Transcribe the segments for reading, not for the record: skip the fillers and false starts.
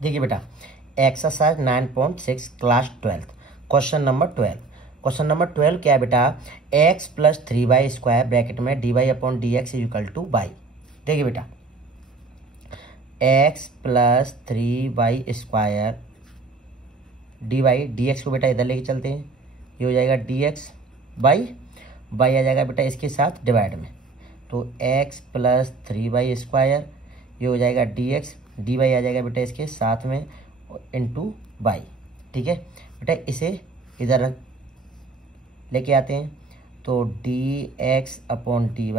देखिए बेटा, exercise 9.6 class 12 question number 12। Question number 12 क्या है बेटा, x प्लस 3y² ब्रैकेट में dy upon d x is equal to y। देखिए बेटा, x plus 3y² dy dx को बेटा इधर लेके चलते हैं, ये हो जाएगा dx बाई y आ जाएगा बेटा इसके साथ डिवाइड में, तो x प्लस 3y² ये हो जाएगा dx dy आ जाएगा बेटा इसके साथ में इंटू y। ठीक है बेटा, इसे इधर लेके आते हैं तो dx अपॉन dy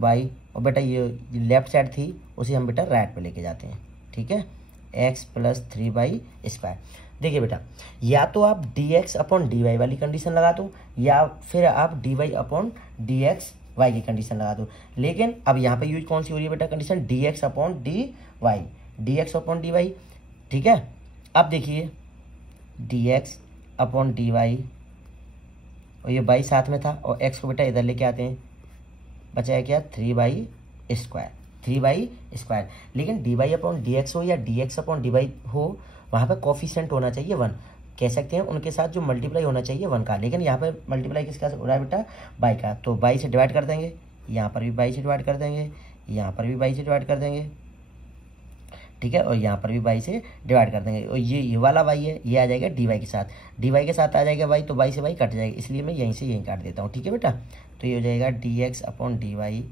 y, और बेटा ये लेफ्ट साइड थी उसे हम बेटा राइट पे लेके जाते हैं। ठीक है, x प्लस 3y²। देखिए बेटा, या तो आप dx अपॉन dy वाली कंडीशन लगा दो या फिर आप dy अपॉन dx y की कंडीशन लगा दो, लेकिन अब यहाँ पे यूज कौन सी हो रही है बेटा condition, dx upon dx upon dy। ठीक है, अब देखिए dx अपॉन dy और ये y साथ में था और x को बेटा इधर लेके आते हैं, बचा क्या 3y²। लेकिन dy अपॉन dx हो या dx अपॉन dy हो, वहाँ पे कोफिशिएंट होना चाहिए 1, कह सकते हैं उनके साथ जो मल्टीप्लाई होना चाहिए 1 का, लेकिन यहाँ पे मल्टीप्लाई किसका हो रहा है बेटा, y का, तो y से डिवाइड कर देंगे, यहाँ पर भी y से डिवाइड कर देंगे, यहाँ पर भी y से डिवाइड कर देंगे। ठीक है, और यहाँ पर भी y से डिवाइड कर देंगे, और ये वाला y है, ये आ जाएगा dy के साथ, dy के साथ आ जाएगा y, तो y से y कट जाएगा, इसलिए मैं यहीं से यहीं काट देता हूँ। ठीक है बेटा, तो ये हो जाएगा dx upon dy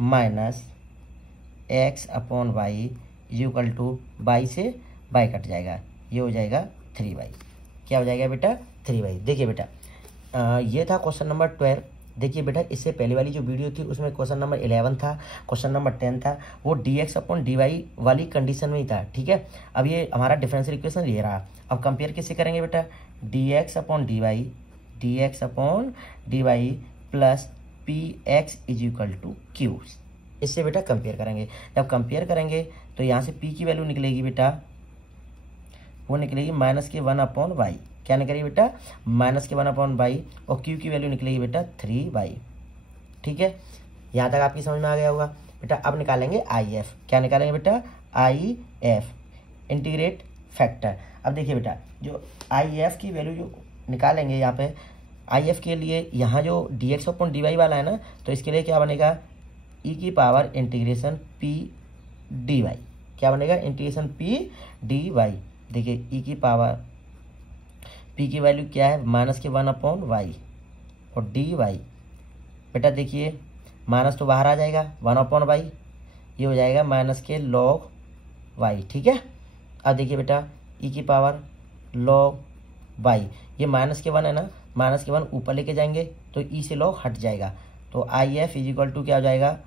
minus x upon y is equal to y से y कट जाएगा, ये हो जाएगा 3y। क्या हो जाएगा बेटा 3y। देखिए बेटा, ये था क्वेश्चन नंबर 12। देखिए बेटा, इससे पहले वाली जो वीडियो थी उसमें क्वेश्चन नंबर 11 था, क्वेश्चन नंबर 10 था, वो dx अपॉन dy वाली कंडीशन में ही था। ठीक है, अब ये हमारा डिफरेंशियल इक्वेशन ये रहा। अब कंपेयर किससे करेंगे बेटा, dx upon dy plus px is equal to q, इससे बेटा कंपेयर करेंगे। जब कंपेयर करेंगे तो यहाँ से p की वैल्यू निकलेगी बेटा, वो निकलेगी -1 अपॉन y। क्या निकलेगी बेटा, -1 अपॉन y, और q की वैल्यू निकलेगी बेटा 3y। ठीक है, यहाँ तक आपकी समझ में आ गया होगा बेटा। अब निकालेंगे IF। क्या निकालेंगे बेटा, IF इंटीग्रेट फैक्टर। अब देखिए बेटा, जो IF की वैल्यू जो निकालेंगे यहाँ पे, IF के लिए यहाँ जो dx अपॉन dy वाला है ना, तो इसके लिए क्या बनेगा, e की पावर इंटीग्रेशन p dy। क्या बनेगा, इंटीग्रेशन p dy। देखिए e की पावर p की वैल्यू क्या है, -1 अपॉन y, और dy बेटा देखिए माइनस तो बाहर आ जाएगा, 1 अपॉन y, ये हो जाएगा -log y। ठीक है, अब देखिए बेटा e की पावर log y, ये -1 है ना, -1 ऊपर लेके जाएंगे तो e से log हट जाएगा, तो IF इज इक्वल टू क्या हो जाएगा,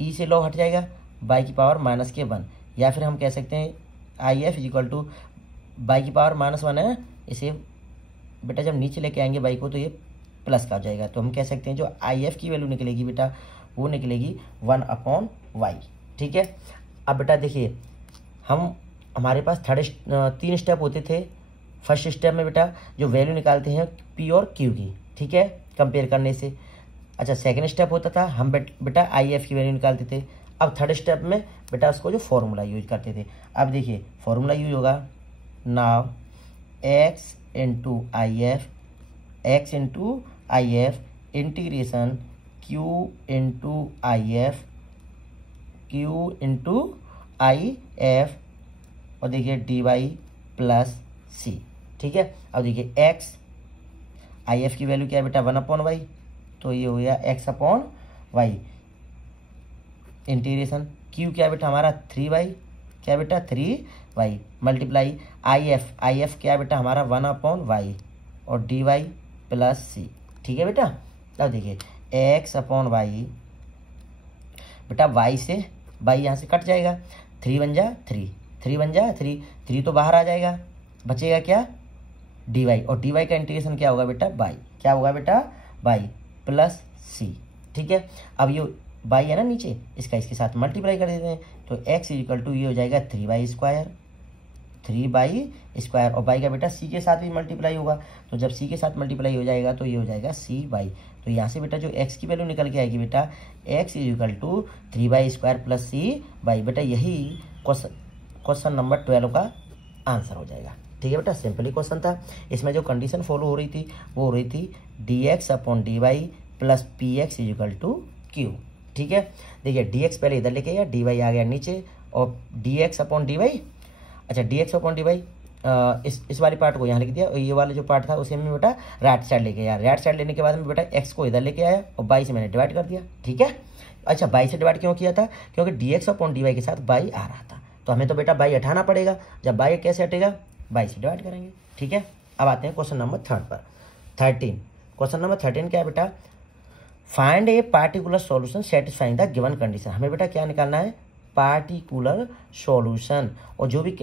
e से log हट जाएगा y की पावर -1, या फिर हम कह सकते हैं IF is equal to y की पावर -1 है, इसे बेटा जब नीचे लेके आएंगे y को तो ये प्लस का हो जाएगा, तो हम कह सकते हैं जो IF की वैल्यू निकलेगी बेटा वो निकलेगी 1 अपॉन y। ठीक है, अब बेटा देखिए, हमारे पास 3 स्टेप होते थे। फर्स्ट स्टेप में बेटा जो वैल्यू निकालते हैं p और q की, ठीक है, कंपेयर करने से। अच्छा, सेकंड स्टेप होता था हम बेटा IF की वैल्यू निकालते थे। अब थर्ड स्टेप में बेटा उसको जो फॉर्मूला यूज करते थे। अब देखिए फॉर्मूला यूज होगा, now x into I F integration q into I F और देखिए dy प्लस c। ठीक है, अब देखिए x IF की वैल्यू क्या है बेटा 1 अपॉन y, तो ये हो गया x upon y integration q क्या है बेटा हमारा 3y, क्या है बेटा 3y मल्टीप्लाई IF क्या है बेटा हमारा 1 अपॉन y और dy प्लस c। ठीक है बेटा, अब देखिए x अपॉन y बेटा y से y यहाँ से कट जाएगा, 3 बन जा 3 तो बाहर आ जाएगा, बचेगा क्या dy, और dy का इंटीग्रेशन क्या होगा बेटा y, क्या होगा बेटा y प्लस c। ठीक है, अब ये y है ना नीचे, इसके साथ मल्टीप्लाई कर देते हैं, तो x इक्वल टू ये हो जाएगा 3y स्क्वायर और y का बेटा c के साथ भी मल्टीप्लाई होगा, तो जब c के साथ मल्टीप्लाई हो जाएगा तो ये हो जाएगा cy। तो यहाँ से बेटा जो x की वैल्यू निकल के आएगी बेटा x equal to 3y square plus c y। बेटा यही क्वेश्चन नंबर 12 का आंसर हो जाएगा। ठीक है बेटा, सिंपली क्वेश्चन था। इसमें जो कंडीशन फॉलो हो रही थी वो हो रही थी dx upon dy plus px is equal to q। ठीक है, देखिए dx पहले इधर लेके गया, dy आ गया नीचे, और dx अपॉन dy, अच्छा dx अपॉन dy इस वाले पार्ट को यहाँ लिख दिया, और ये वाला जो पार्ट था उसे मैं बेटा राइट साइड लेके आया। राइट साइड लेने के बाद में बेटा x को इधर लेके आया और y से मैंने डिवाइड कर दिया। ठीक है, अच्छा y से डिवाइड क्यों किया था? क्योंकि dx अपॉन dy के साथ y आ रहा था, तो हमें तो बेटा y हटाना पड़ेगा। जब y कैसे हटेगा? y से डिवाइड करेंगे। ठीक है, अब आते हैं क्वेश्चन नंबर 3 पर। 13, क्वेश्चन नंबर 13 क्या है बेटा? Find a particular solution satisfying the given condition. हमें बेटा क्या निकालना है? पार्टिकुलर सॉल्यूशन, और जो भी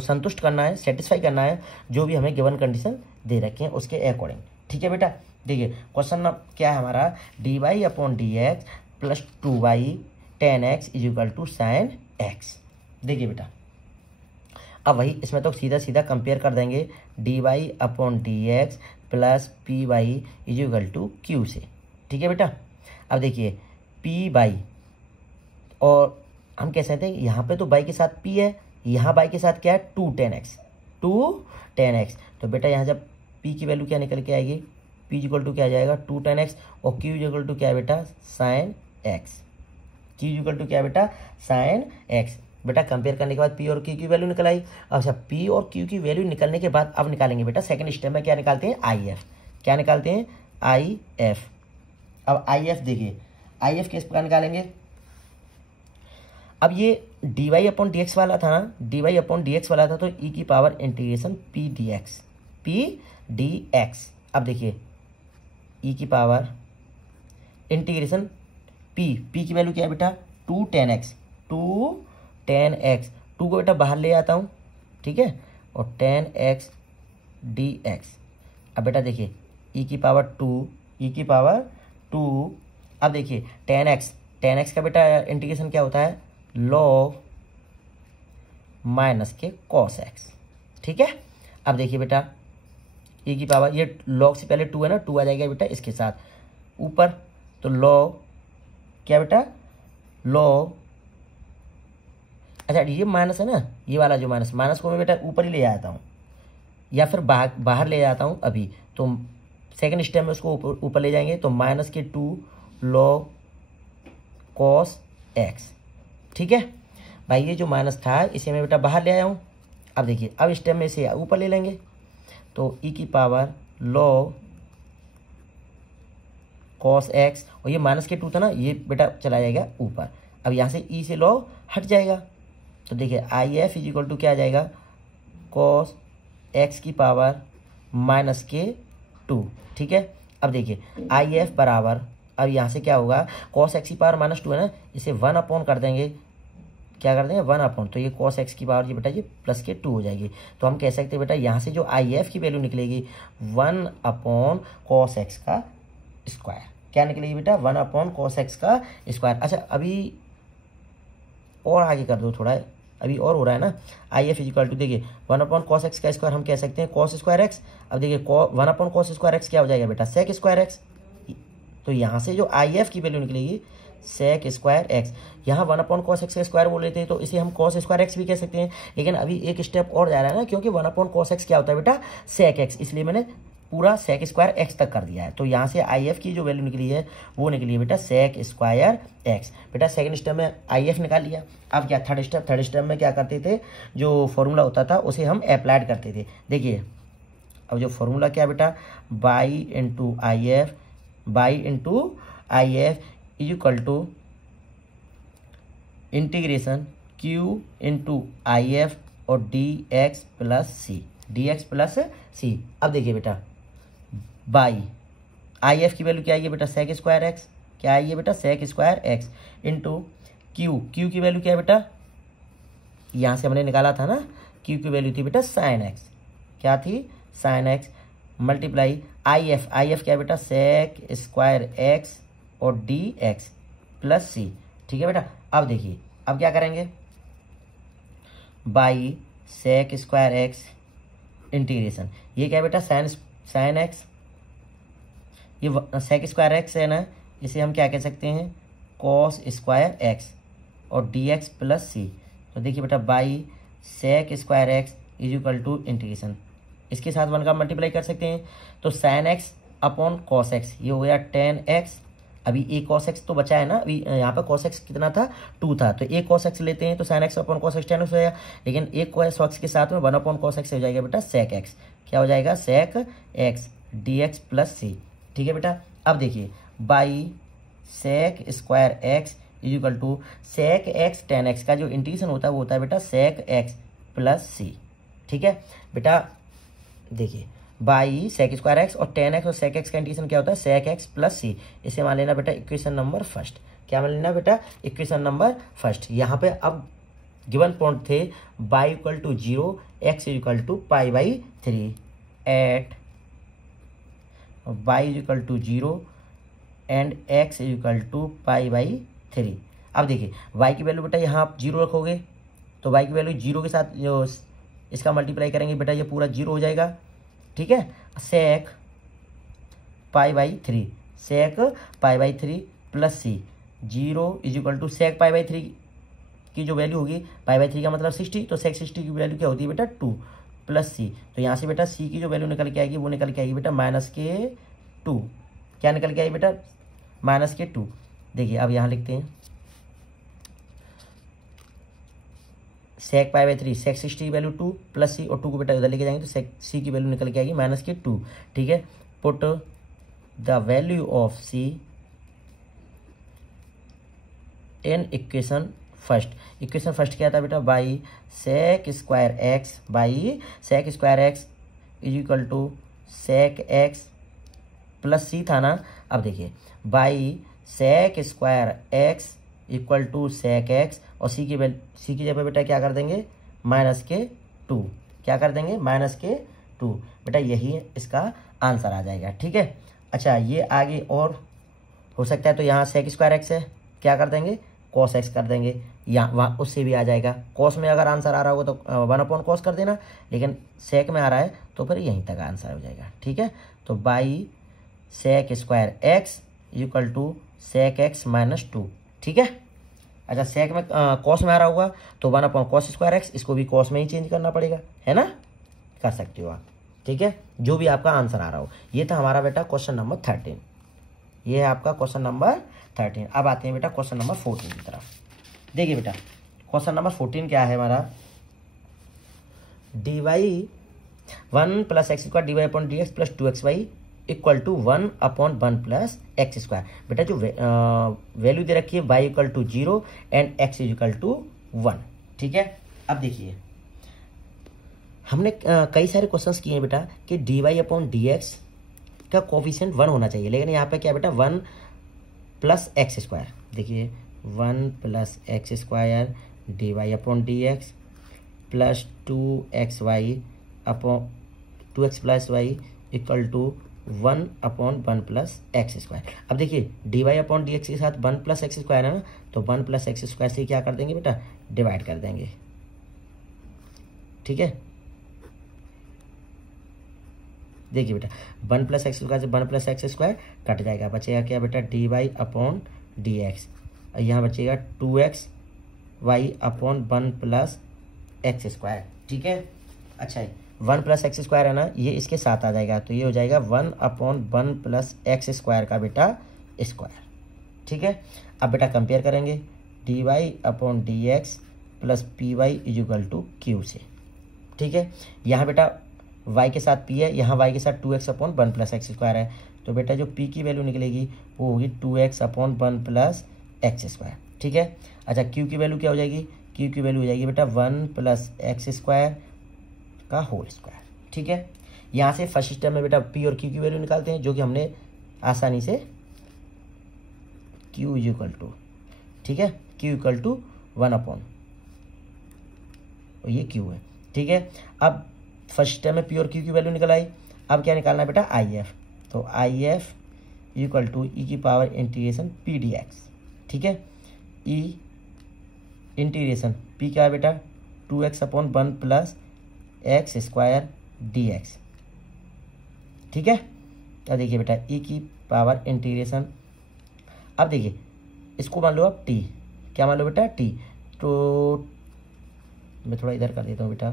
संतुष्ट करना है, सेटिस्फाई करना है जो भी हमें गिवन कंडीशन दे रखे हैं उसके अकॉर्डिंग। ठीक है बेटा, देखिए क्वेश्चन क्या है हमारा? dy upon dx plus 2y tan x is equal to sine x। देखिए बेटा, अब वही इसमें तो सीधा सीधा कंपेयर कर देंगे dy upon dx plus p y is equal to Q से। ठीक है बेटा, अब देखिए पी बाई, और हम कह सकते हैं यहाँ पे तो बाई के साथ p है, यहाँ बाई के साथ क्या है? 2 tan x। तो बेटा यहाँ जब p की वैल्यू क्या निकल के आएगी? p इजिकल टू क्या आ जाएगा? 2 tan x, और q इजिकल टू क्या है बेटा? Sine x। q is equal to क्या है बेटा? Sine x। बेटा कंपेयर करने के बाद p और q की वैल्यू निकल आई। अच्छा, p और q की वैल्यू निकलने के बाद अब निकालेंगे बेटा सेकंड स्टेप में क्या निकालते हैं? if। क्या निकालते हैं? if। अब if देखिए, if किस प्रकार निकालेंगे? अब ये dy अपॉन dx वाला था ना, dy अपॉन dx वाला था, तो e की पावर इंटीग्रेशन p dx। अब देखिए e की पावर इंटीग्रेशन p की वैल्यू क्या है बेटा? 2 tan x। 2 को बेटा बाहर ले आता हूँ, ठीक है, और tan x dx। अब बेटा देखिए e की पावर 2। अब देखिए tan x का बेटा इंटीग्रेशन क्या होता है? log माइनस के cos x। ठीक है, अब देखिए बेटा e की पावर, ये log से पहले 2 है ना, 2 आ जाएगा बेटा इसके साथ ऊपर, तो log क्या बेटा? log, अच्छा ये माइनस है ना, ये वाला जो माइनस को मैं बेटा ऊपर ही ले आता हूँ, या फिर बाहर ले जाता हूँ अभी, तो सेकंड स्टेप में उसको ऊपर ले जाएंगे, तो minus k 2 log cos x। ठीक है भाई, ये जो माइनस था इसे मैं बेटा बाहर ले आया हूँ। अब देखिए अब स्टेप में इसे ऊपर ले लेंगे, तो e की पावर log cos x, और ये माइनस के 2 था ना, ये बेटा चला जाएगा ऊपर। अब यहाँ से e से log हट जाएगा, तो देखिए if इजिकल टू क्या आ जाएगा? cos x की पावर माइनस के 2। ठीक है, अब देखिए if बराबर, अब यहाँ से क्या होगा? cos x की पावर माइनस 2 है ना, इसे 1 अपॉन कर देंगे। क्या कर देंगे? 1 अपॉन, तो ये cos x की पावर ये बेटा ये प्लस के 2 हो जाएगी। तो हम कह सकते हैं बेटा यहाँ से जो if की वैल्यू निकलेगी 1 अपॉन cos x का स्क्वायर। क्या निकलेगी बेटा? 1 अपॉन cos x का स्क्वायर। अच्छा अभी और आगे कर दो थोड़ा, अभी और हो रहा है ना। if इजिकल टू देखिए 1 अपॉन cos x का स्क्वायर, हम कह सकते हैं cos स्क्वायर x। अब देखिए 1 अपॉन cos स्क्वायर x क्या हो जाएगा बेटा? sec square x। तो यहाँ से जो if की वैल्यू निकलेगी sec स्क्वायर x। यहाँ 1 अपॉन cos x का स्क्वायर बोल रहे थे, तो इसे हम cos स्क्वायर x भी कह सकते हैं, लेकिन अभी एक स्टेप और जा रहा है ना, क्योंकि 1 अपॉन cos x क्या होता है बेटा? sec x, इसलिए मैंने पूरा sec स्क्वायर x तक कर दिया है। तो यहाँ से if की जो वैल्यू निकली है वो निकली है बेटा sec स्क्वायर x। बेटा सेकंड स्टेप में if निकाल लिया। अब क्या थर्ड स्टेप में क्या करते थे? जो फॉर्मूला होता था उसे हम अप्लाइड करते थे। देखिए अब जो फॉर्मूला क्या बेटा? Y into if is equal to integration q into if और dx प्लस c। अब देखिए बेटा बाई if की वैल्यू क्या आई है बेटा? sec square x। क्या आई है बेटा? sec square x into q की वैल्यू क्या है बेटा? यहाँ से हमने निकाला था ना, q की वैल्यू थी बेटा sin x। क्या थी? sin x मल्टीप्लाई if क्या है बेटा? sec स्क्वायर x और dx प्लस c। ठीक है बेटा, अब देखिए अब क्या करेंगे? By sec square x integration, ये क्या है बेटा? साइन x, ये sec स्क्वायर x है ना, इसे हम क्या कह सकते हैं? cos स्क्वायर x और dx प्लस c। तो देखिए बेटा y sec square x is equal to integration, इसके साथ 1 का मल्टीप्लाई कर सकते हैं, तो sine x upon cos x, ये हो गया टेन एक्स। अभी ए कॉस एक्स तो बचा है ना, अभी यहाँ पे कॉस एक्स कितना था 2 था, तो ए कॉस एक्स लेते हैं तो sine x upon cos x tan x हो जाएगा, लेकिन ए कॉस एक्स के साथ में 1 अपॉन कॉस एक्स हो जाएगा बेटा सेक एक्स, क्या हो जाएगा sec x d x plus c. ठीक है बेटा, अब देखिए by sec square x is equal to sec x tan x का जो इंटीग्रेशन होता है वो होता है बेटा सेक एक्स प्लस सी। ठीक है बेटा, देखिए बाई सेक स्क्वायर एक्स और टेन एक्स और सेक एक्स का इंटीग्रेशन क्या होता है सेक एक्स प्लस सी। इसे मान लेना बेटा इक्वेशन नंबर फर्स्ट, क्या मान लेना बेटा इक्वेशन नंबर फर्स्ट। यहाँ पे अब गिवन पॉइंट थे y equal to 0 x equal to pi by 3 at y equal to 0 and x equal to pi by 3। अब देखिए y की वैल्यू बेटा यहाँ आप 0 रखोगे तो y की वैल्यू 0 के साथ जो इसका मल्टीप्लाई करेंगे बेटा ये पूरा 0 हो जाएगा। ठीक है, sec pi by 3, sec pi by 3 plus c 0 is equal to sec pi by 3 की जो वैल्यू होगी पाई बाई 3 का मतलब 60, तो सेक 60 की वैल्यू क्या होती है बेटा 2 प्लस सी, तो यहाँ से बेटा सी की जो वैल्यू निकल के आएगी वो निकल के आएगी बेटा माइनस के 2। क्या निकल के आएगी बेटा माइनस के 2। देखिए अब यहाँ लिखते हैं सेक पाई बाई 3 सेक 60 की वैल्यू 2 प्लस सी, और 2 को बेटा उधर लेके जाएंगे तो सेक सी की वैल्यू निकल के आएगी माइनस के 2। ठीक है, put the value of C in equation first. Equation first क्या था बेटा y sec square x, y sec square x is equal to sec x plus C था ना। अब देखिए by sec square x equal to sec x और C की जगह बेटा क्या कर देंगे माइनस के 2, क्या कर देंगे माइनस के 2, बेटा यही इसका आंसर आ जाएगा। ठीक है, अच्छा ये आगे और हो सकता है, तो यहाँ सेक स्क्वायर एक्स है क्या कर देंगे कॉस एक्स कर देंगे, यहाँ वहाँ उससे भी आ जाएगा। कॉस में अगर आंसर आ रहा होगा तो 1 अपॉन कॉस कर देना, लेकिन सेक में आ रहा है तो फिर यहीं तक आंसर हो जाएगा। ठीक है, तो y sec square x equal to sec x minus 2। ठीक है, अच्छा सेक में कॉस में आ रहा होगा तो 1 अपॉन कॉस स्क्वायर एक्स, इसको भी कॉस में ही चेंज करना पड़ेगा, है ना, कर सकते हो आप। ठीक है, जो भी आपका आंसर आ रहा हो। ये था हमारा बेटा क्वेश्चन नंबर 13, ये है आपका क्वेश्चन नंबर 13। अब आते हैं बेटा क्वेश्चन नंबर 14 की तरफ। देखिए बेटा क्वेश्चन नंबर 14 क्या है हमारा, d y 1 plus x square d y upon d x plus 2 XY equal to 1 upon 1 plus x square. बेटा जो वैल्यू दे रखी है y equal to 0 and x equal to 1। ठीक है, अब देखिए हमने कई सारे क्वेश्चंस किए हैं बेटा कि d y upon d x का कोफिशिएंट 1 होना चाहिए, लेकिन यहाँ पे क्या बेटा 1 प्लस एक्स स्क्वायर। देखिए 1 plus x square d y upon d x plus 2XY upon 2x plus y equal to 1 upon 1 plus x square. अब देखिए d y upon d x के साथ 1 प्लस एक्स स्क्वायर है ना, तो 1 plus x square से क्या कर देंगे बेटा डिवाइड कर देंगे। ठीक है, देखिए बेटा 1 प्लस एक्स स्क्वायर से 1 प्लस एक्स स्क्वायर कट जाएगा, बचेगा क्या बेटा d y upon d x, यहाँ बचेगा 2XY upon 1 plus x square. ठीक है, अच्छा 1 प्लस एक्स स्क्वायर है ना, ये इसके साथ आ जाएगा तो ये हो जाएगा 1 अपॉन 1 प्लस एक्स स्क्वायर का बेटा स्क्वायर। ठीक है, अब बेटा कंपेयर करेंगे d y upon d x plus p y is equal to Q से। ठीक है, यहाँ बेटा y के साथ p है, यहाँ y के साथ 2x upon 1 plus x square है, तो बेटा जो p की वैल्यू निकलेगी वो होगी 2x upon 1 plus x square. ठीक है, अच्छा q की वैल्यू क्या हो जाएगी, q की वैल्यू हो जाएगी बेटा 1 प्लस एक्स स्क्वायर का होल स्क्वायर। ठीक है, यहाँ से फर्स्ट स्टेप में बेटा p और q की वैल्यू निकालते हैं, जो कि हमने आसानी से q इज इक्वल टू, ठीक है q इक्वल टू 1 अपॉन, और ये q है। ठीक है, अब फर्स्ट स्टेप में p और q की वैल्यू निकल आई, अब क्या निकालना है बेटा IF, तो IF इक्वल टू ई की पावर इंटीग्रेशन p dx। ठीक है, e इंटीग्रेशन p क्या है बेटा 2x upon 1 plus x square dx। ठीक है, अब देखिए बेटा e की पावर इंटीग्रेशन, अब देखिए इसको मान लो आप t, क्या मान लो बेटा t, तो मैं थोड़ा इधर कर देता हूँ बेटा।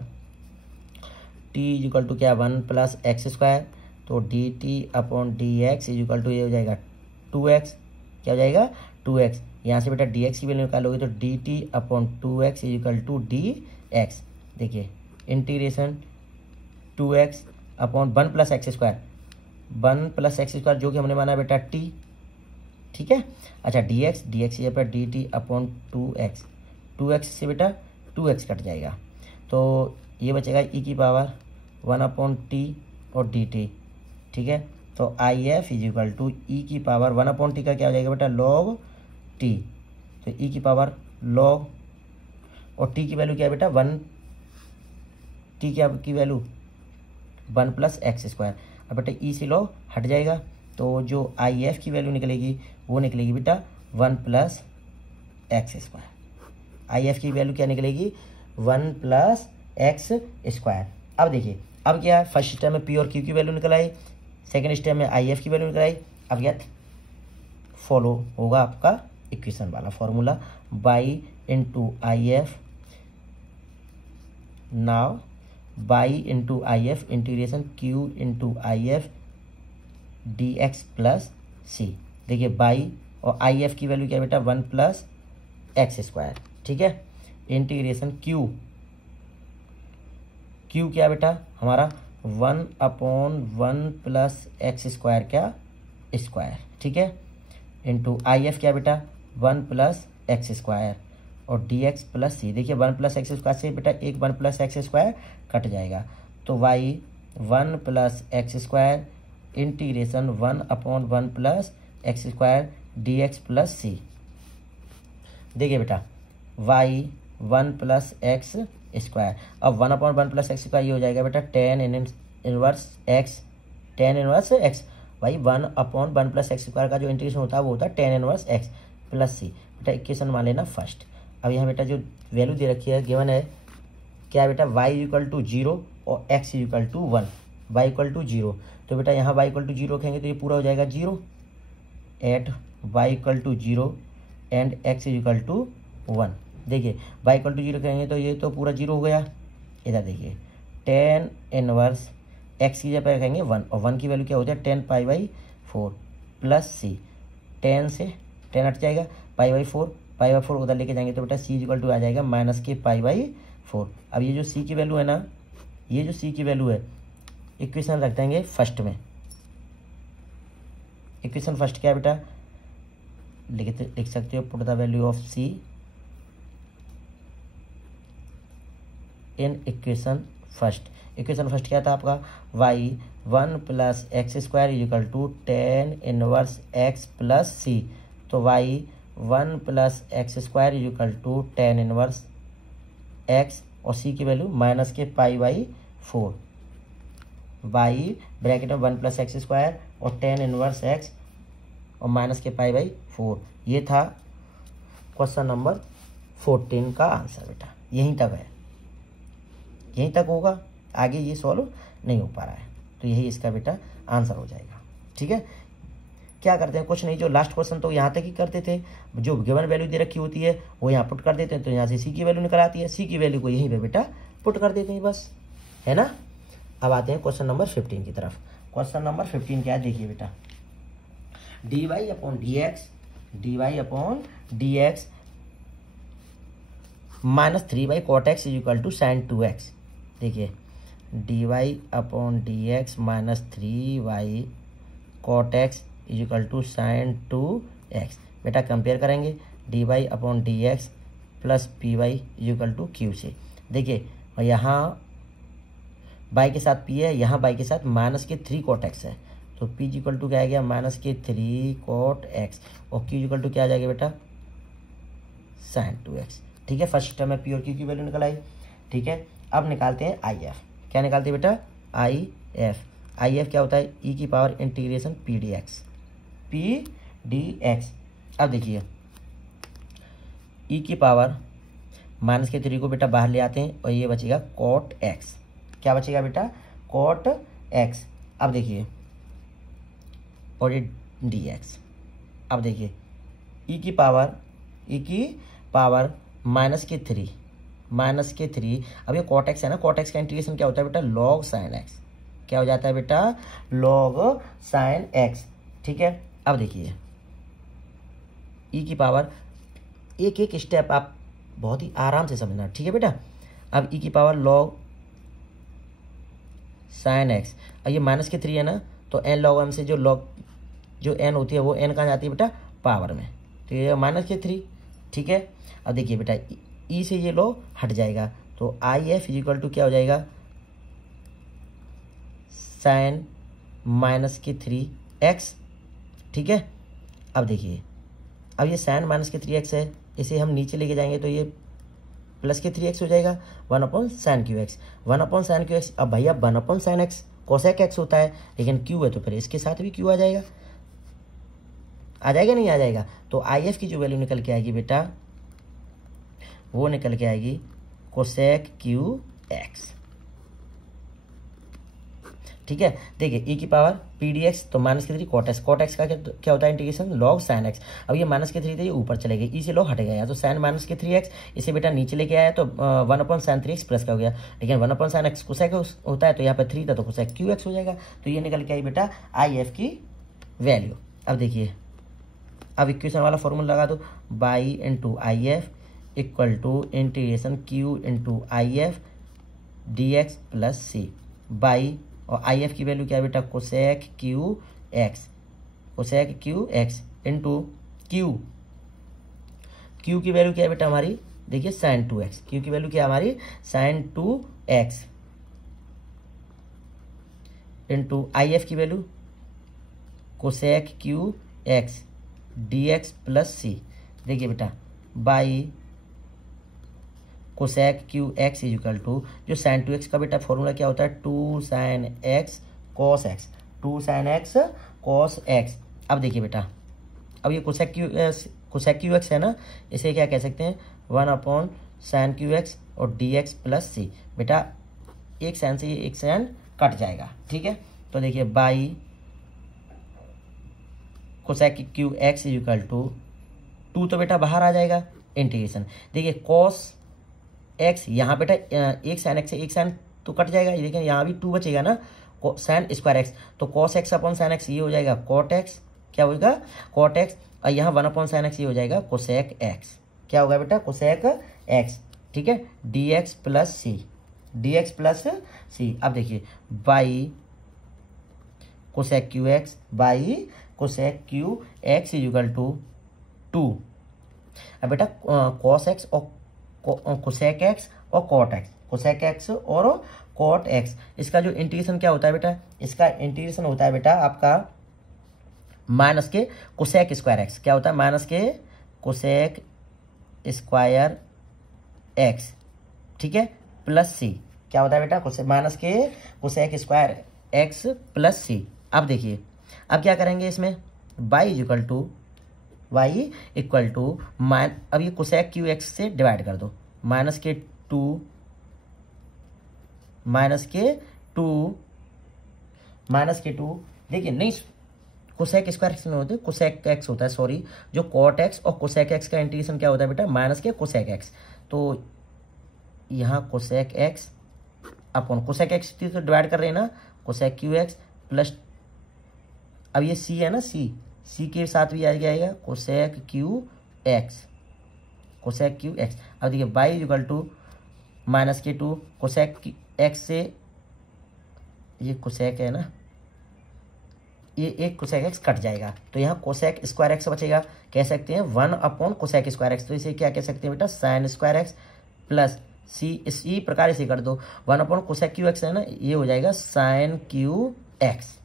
टी इज इक्वल टू क्या, 1 प्लस एक्स स्क्वायर, तो d t upon d x is equal to ये हो जाएगा 2x। क्या हो जाएगा, 2x। यहाँ से बेटा डी एक्स की वैल्यू निकालोगे तो d t upon 2x is equal to d x. देखिए integration 2x upon 1 plus x square, 1 plus x square जो कि हमने माना बेटा t, ठीक है। अच्छा डी एक्स यहाँ पर D t upon 2x, 2x से बेटा 2x कट जाएगा, तो ये बचेगा e की पावर 1 अपॉन टी और डी टी, ठीक है। तो I F is equal to e की पावर 1 अपॉन टी का क्या हो जाएगा बेटा, लॉग टी, तो ई की पावर लॉग, और टी की वैल्यू क्या है बेटा 1, टी क्या की वैल्यू 1 प्लस एक्स स्क्वायर। अब बेटा ई से लॉग हट जाएगा, तो जो आई एफ की वैल्यू निकलेगी वो निकलेगी बेटा 1 प्लस एक्स स्क्वायर। आई एफ की वैल्यू क्या निकलेगी, 1 प्लस एक्स स्क्वायर। अब देखिए अब क्या है, फर्स्ट स्टेप में पी और क्यू की वैल्यू निकल आई, सेकेंड स्टेप में आई एफ की वैल्यू निकल आई। अब क्या फॉलो होगा आपका इक्वेशन वाला formula, by into I F, now by into I F integration Q into I F d x plus c. देखिए बाई और आई एफ की वैल्यू क्या है बेटा 1 प्लस एक्स स्क्वायर, ठीक है। इंटीग्रेशन क्यू, क्यू क्या बेटा हमारा 1 अपॉन 1 प्लस एक्स स्क्वायर क्या स्क्वायर, ठीक है। इंटू आई एफ क्या बेटा 1 प्लस एक्स स्क्वायर और डी एक्स प्लस सी। देखिए 1 प्लस एक्स स्क्वायर से बेटा एक 1 प्लस एक्स स्क्वायर कट जाएगा, तो y 1 plus x square integration 1 upon 1 plus x square d x plus c. देखिए बेटा वाई 1 प्लस एक्स स्क्वायर, अब 1 अपॉन 1 प्लस एक्स स्क्वायर ये हो जाएगा बेटा ten inverse x, ten inverse x. भाई 1 अपॉन 1 प्लस एक्स स्क्वायर का जो इंटीग्रेशन होता है वो होता है टेन इनवर्स एक्स प्लस सी। बेटा इक्वेशन मान लेना फर्स्ट। अब यहाँ बेटा जो वैल्यू दे रखी है गिवन है क्या है बेटा y इक्वल टू 0 और x equal to 1, y equal to 0, तो बेटा यहाँ y इक्वल टू 0 रखेंगे तो ये पूरा हो जाएगा 0 at y equal to 0 and x equal to 1। देखिए y इक्वल टू 0 कहेंगे तो ये तो पूरा 0 हो गया। इधर देखिए टेन इनवर्स x की जगह रखेंगे 1 और 1 की वैल्यू क्या होती है 10 पाई बाई 4 प्लस सी, 10 से 10 हट जाएगा, पाई बाई 4, पाई बाई 4 उधर लेके जाएंगे तो बेटा सी इक्वल टू आ जाएगा माइनस के पाई बाई 4। अब ये जो सी की वैल्यू है ना, ये जो सी की वैल्यू है इक्वेशन रख देंगे फर्स्ट में। इक्वेशन फर्स्ट क्या है बेटा, लिख सकते हो put the value of C in equation first. Equation first क्या था आपका y 1 plus x square is equal to tan inverse x plus C, तो y 1 plus x square is equal to tan inverse x और C की value minus के pi by 4, by bracket में 1 plus x square और ten inverse x और minus के pi by 4। ये था क्वेश्चन नंबर 14 का आंसर बेटा, यहीं तक है, यहीं तक होगा, आगे ये सॉल्व नहीं हो पा रहा है, तो यही इसका बेटा आंसर हो जाएगा। ठीक है, क्या करते हैं कुछ नहीं, जो लास्ट क्वेश्चन तो यहाँ तक ही करते थे, जो गिवन वैल्यू दे रखी होती है वो यहाँ पुट कर देते हैं, तो यहाँ से सी की वैल्यू निकल आती है, सी की वैल्यू को यहीं पे बेटा पुट कर देते हैं बस, है ना। अब आते हैं क्वेश्चन नंबर 15 की तरफ। क्वेश्चन नंबर 15 क्या है देखिए बेटा, d y upon d x minus 3 cot x is equal to sine 2x। देखिए d y upon d x minus 3 cot x is equal to sine 2x। बेटा कंपेयर करेंगे d y upon d x plus p y is equal to Q से। देखिए और यहाँ by के साथ P है, यहाँ बाई के साथ माइनस के 3 कॉट एक्स है, तो पी इज इक्वल टू क्या आ गया माइनस के 3 कॉट एक्स और क्यू इज इक्वल टू क्या आ जाएगा बेटा साइन 2x। ठीक है, फर्स्ट टर्म में पी और क्यू की वैल्यू निकल आई। ठीक है, अब निकालते हैं आई एफ। क्या निकालते हैं बेटा आई एफ क्या होता है ई की power integration P D x. अब देखिए ई की पावर माइनस के 3 को बेटा बाहर ले आते हैं और ये बचेगा कॉट एक्स। क्या बचेगा बेटा कॉट एक्स। अब देखिए और ये डी एक्स। अब देखिए ई की पावर माइनस के 3 माइनस के 3, अब ये कॉट एक्स है ना, कॉट एक्स का इंटीग्रेशन क्या होता है बेटा, लॉग साइन एक्स, क्या हो जाता है बेटा, लॉग साइन एक्स। ठीक है, अब देखिए ई की पावर, एक एक स्टेप आप बहुत ही आराम से समझना, ठीक है बेटा। अब ई की पावर लॉग साइन एक्स, अब ये माइनस के 3 है ना, तो एन लॉग एम से जो एन होती है वो एन कहाँ जाती है बेटा, पावर में, तो ये माइनस के 3। ठीक है, अब देखिए बेटा ई से ये लो हट जाएगा, तो आई एफ इजिकल टू क्या हो जाएगा, साइन माइनस के 3x। ठीक है, अब देखिए, अब ये साइन माइनस के 3x है, इसे हम नीचे लेके जाएंगे तो ये प्लस के 3x हो जाएगा, 1/sin QX, 1/sin QX। अब भैया 1/sin x cosec x होता है, लेकिन q है तो फिर इसके साथ भी q आ जाएगा, नहीं आ जाएगा। तो आई एफ की जो वैल्यू निकल के आएगी बेटा, वो निकल के आएगी कोसेक क्यू एक्स। ठीक है, देखिए ई की पावर पी डी एक्स, तो माइनस के 3 कॉट एक्स, कॉट एक्स का क्या होता है इंटीग्रेशन, लॉग साइन एक्स। अब ये माइनस के 3 थे, ये ऊपर चले गए, ई से लॉग हट गया, तो साइन माइनस के 3x, इसे बेटा नीचे लेके आया तो 1/sin 3x प्लस का हो गया, लेकिन 1/sin x कोसेक होता है, तो यहाँ पे 3 था तो कोसेक क्यू एक्स हो जाएगा। तो ये निकल के आई बेटा आई एफ की वैल्यू। अब देखिए, अब इक्वेशन वाला फॉर्मूला लगा दो, y into I F equal to integration Q into I F d x plus c, y, और आई एफ की वैल्यू क्या है बेटा, cosec Q x, cosec Q x into q, q की वैल्यू क्या है बेटा हमारी, देखिए साइन 2x, क्यू की वैल्यू क्या है हमारी, sine 2x into I F की value cosec Q x d x plus c. देखिए बेटा by cosec Q x is equal to, जो साइन 2x का बेटा फॉर्मूला क्या होता है, 2 sin x cos x, 2 sin x cos x। अब देखिए बेटा, अब ये कोसेक क्यू एक्स है ना, इसे क्या कह सकते हैं, 1/sin QX और dx प्लस सी। बेटा एक साइन से ये एक साइन कट जाएगा, ठीक है। तो देखिए y cosec Q x is equal to 2 तो बेटा बाहर आ जाएगा, इंटीग्रेशन, देखिए कॉस एक्स, यहाँ बेटा एक साइन एक्स से एक साइन तो कट जाएगा, लेकिन यहाँ भी 2 बचेगा ना, साइन स्क्वायर एक्स, तो cos x upon sine x ये हो जाएगा कॉट एक्स, क्या होगा कॉट एक्स, और यहाँ 1/sin x ये हो जाएगा कोसेक एक्स, क्या होगा बेटा कोसेक एक्स। ठीक है, डी एक्स प्लस सी, अब देखिए y cosec Q x y cosec Q x is equal to 2। अब बेटा कॉस एक्स और कोसेक एक्स और कॉट एक्स, कोसेक एक्स और कॉट एक्स, इसका जो इंटीग्रेशन क्या होता है बेटा, इसका इंटीग्रेशन होता है बेटा आपका माइनस के कोसेक स्क्वायर एक्स, क्या होता है माइनस के कोसेक स्क्वायर एक्स, ठीक है, प्लस सी, क्या होता है बेटा माइनस के cosec square x plus c. अब देखिए, अब क्या करेंगे इसमें, बाई इक्वल टू अब ये कोसेक क्यू एक्स से डिवाइड कर दो, माइनस के टू, देखिए नहीं कोसेक स्क्वायर एक्स नहीं होते, कोसेक एक्स होता है, सॉरी, जो कॉट एक्स और कोसेक एक्स का इंटीग्रेशन क्या होता है बेटा, माइनस के कोसेक एक्स, तो यहाँ cosec x upon cosec x तो डिवाइड कर रहे हैं ना, कोसेक क्यू एक्स प्लस, अब ये सी है ना, सी के साथ भी आ जाएगा कोसेक क्यू एक्स। अब देखिए by equal to minus k 2 cosec x से, ये कोसेक है ना, ये एक कोसेक एक्स कट जाएगा, तो यहाँ कोसेक स्क्वायर एक्स बचेगा, कह सकते हैं 1/, कोसेक स्क्वायर एक्स, तो इसे क्या कह सकते हैं बेटा, साइन स्क्वायर एक्स प्लस सी, इसी प्रकार इसे कर दो, 1/, कोसेक क्यू एक्स है ना, ये हो जाएगा साइन क्यू एक्स।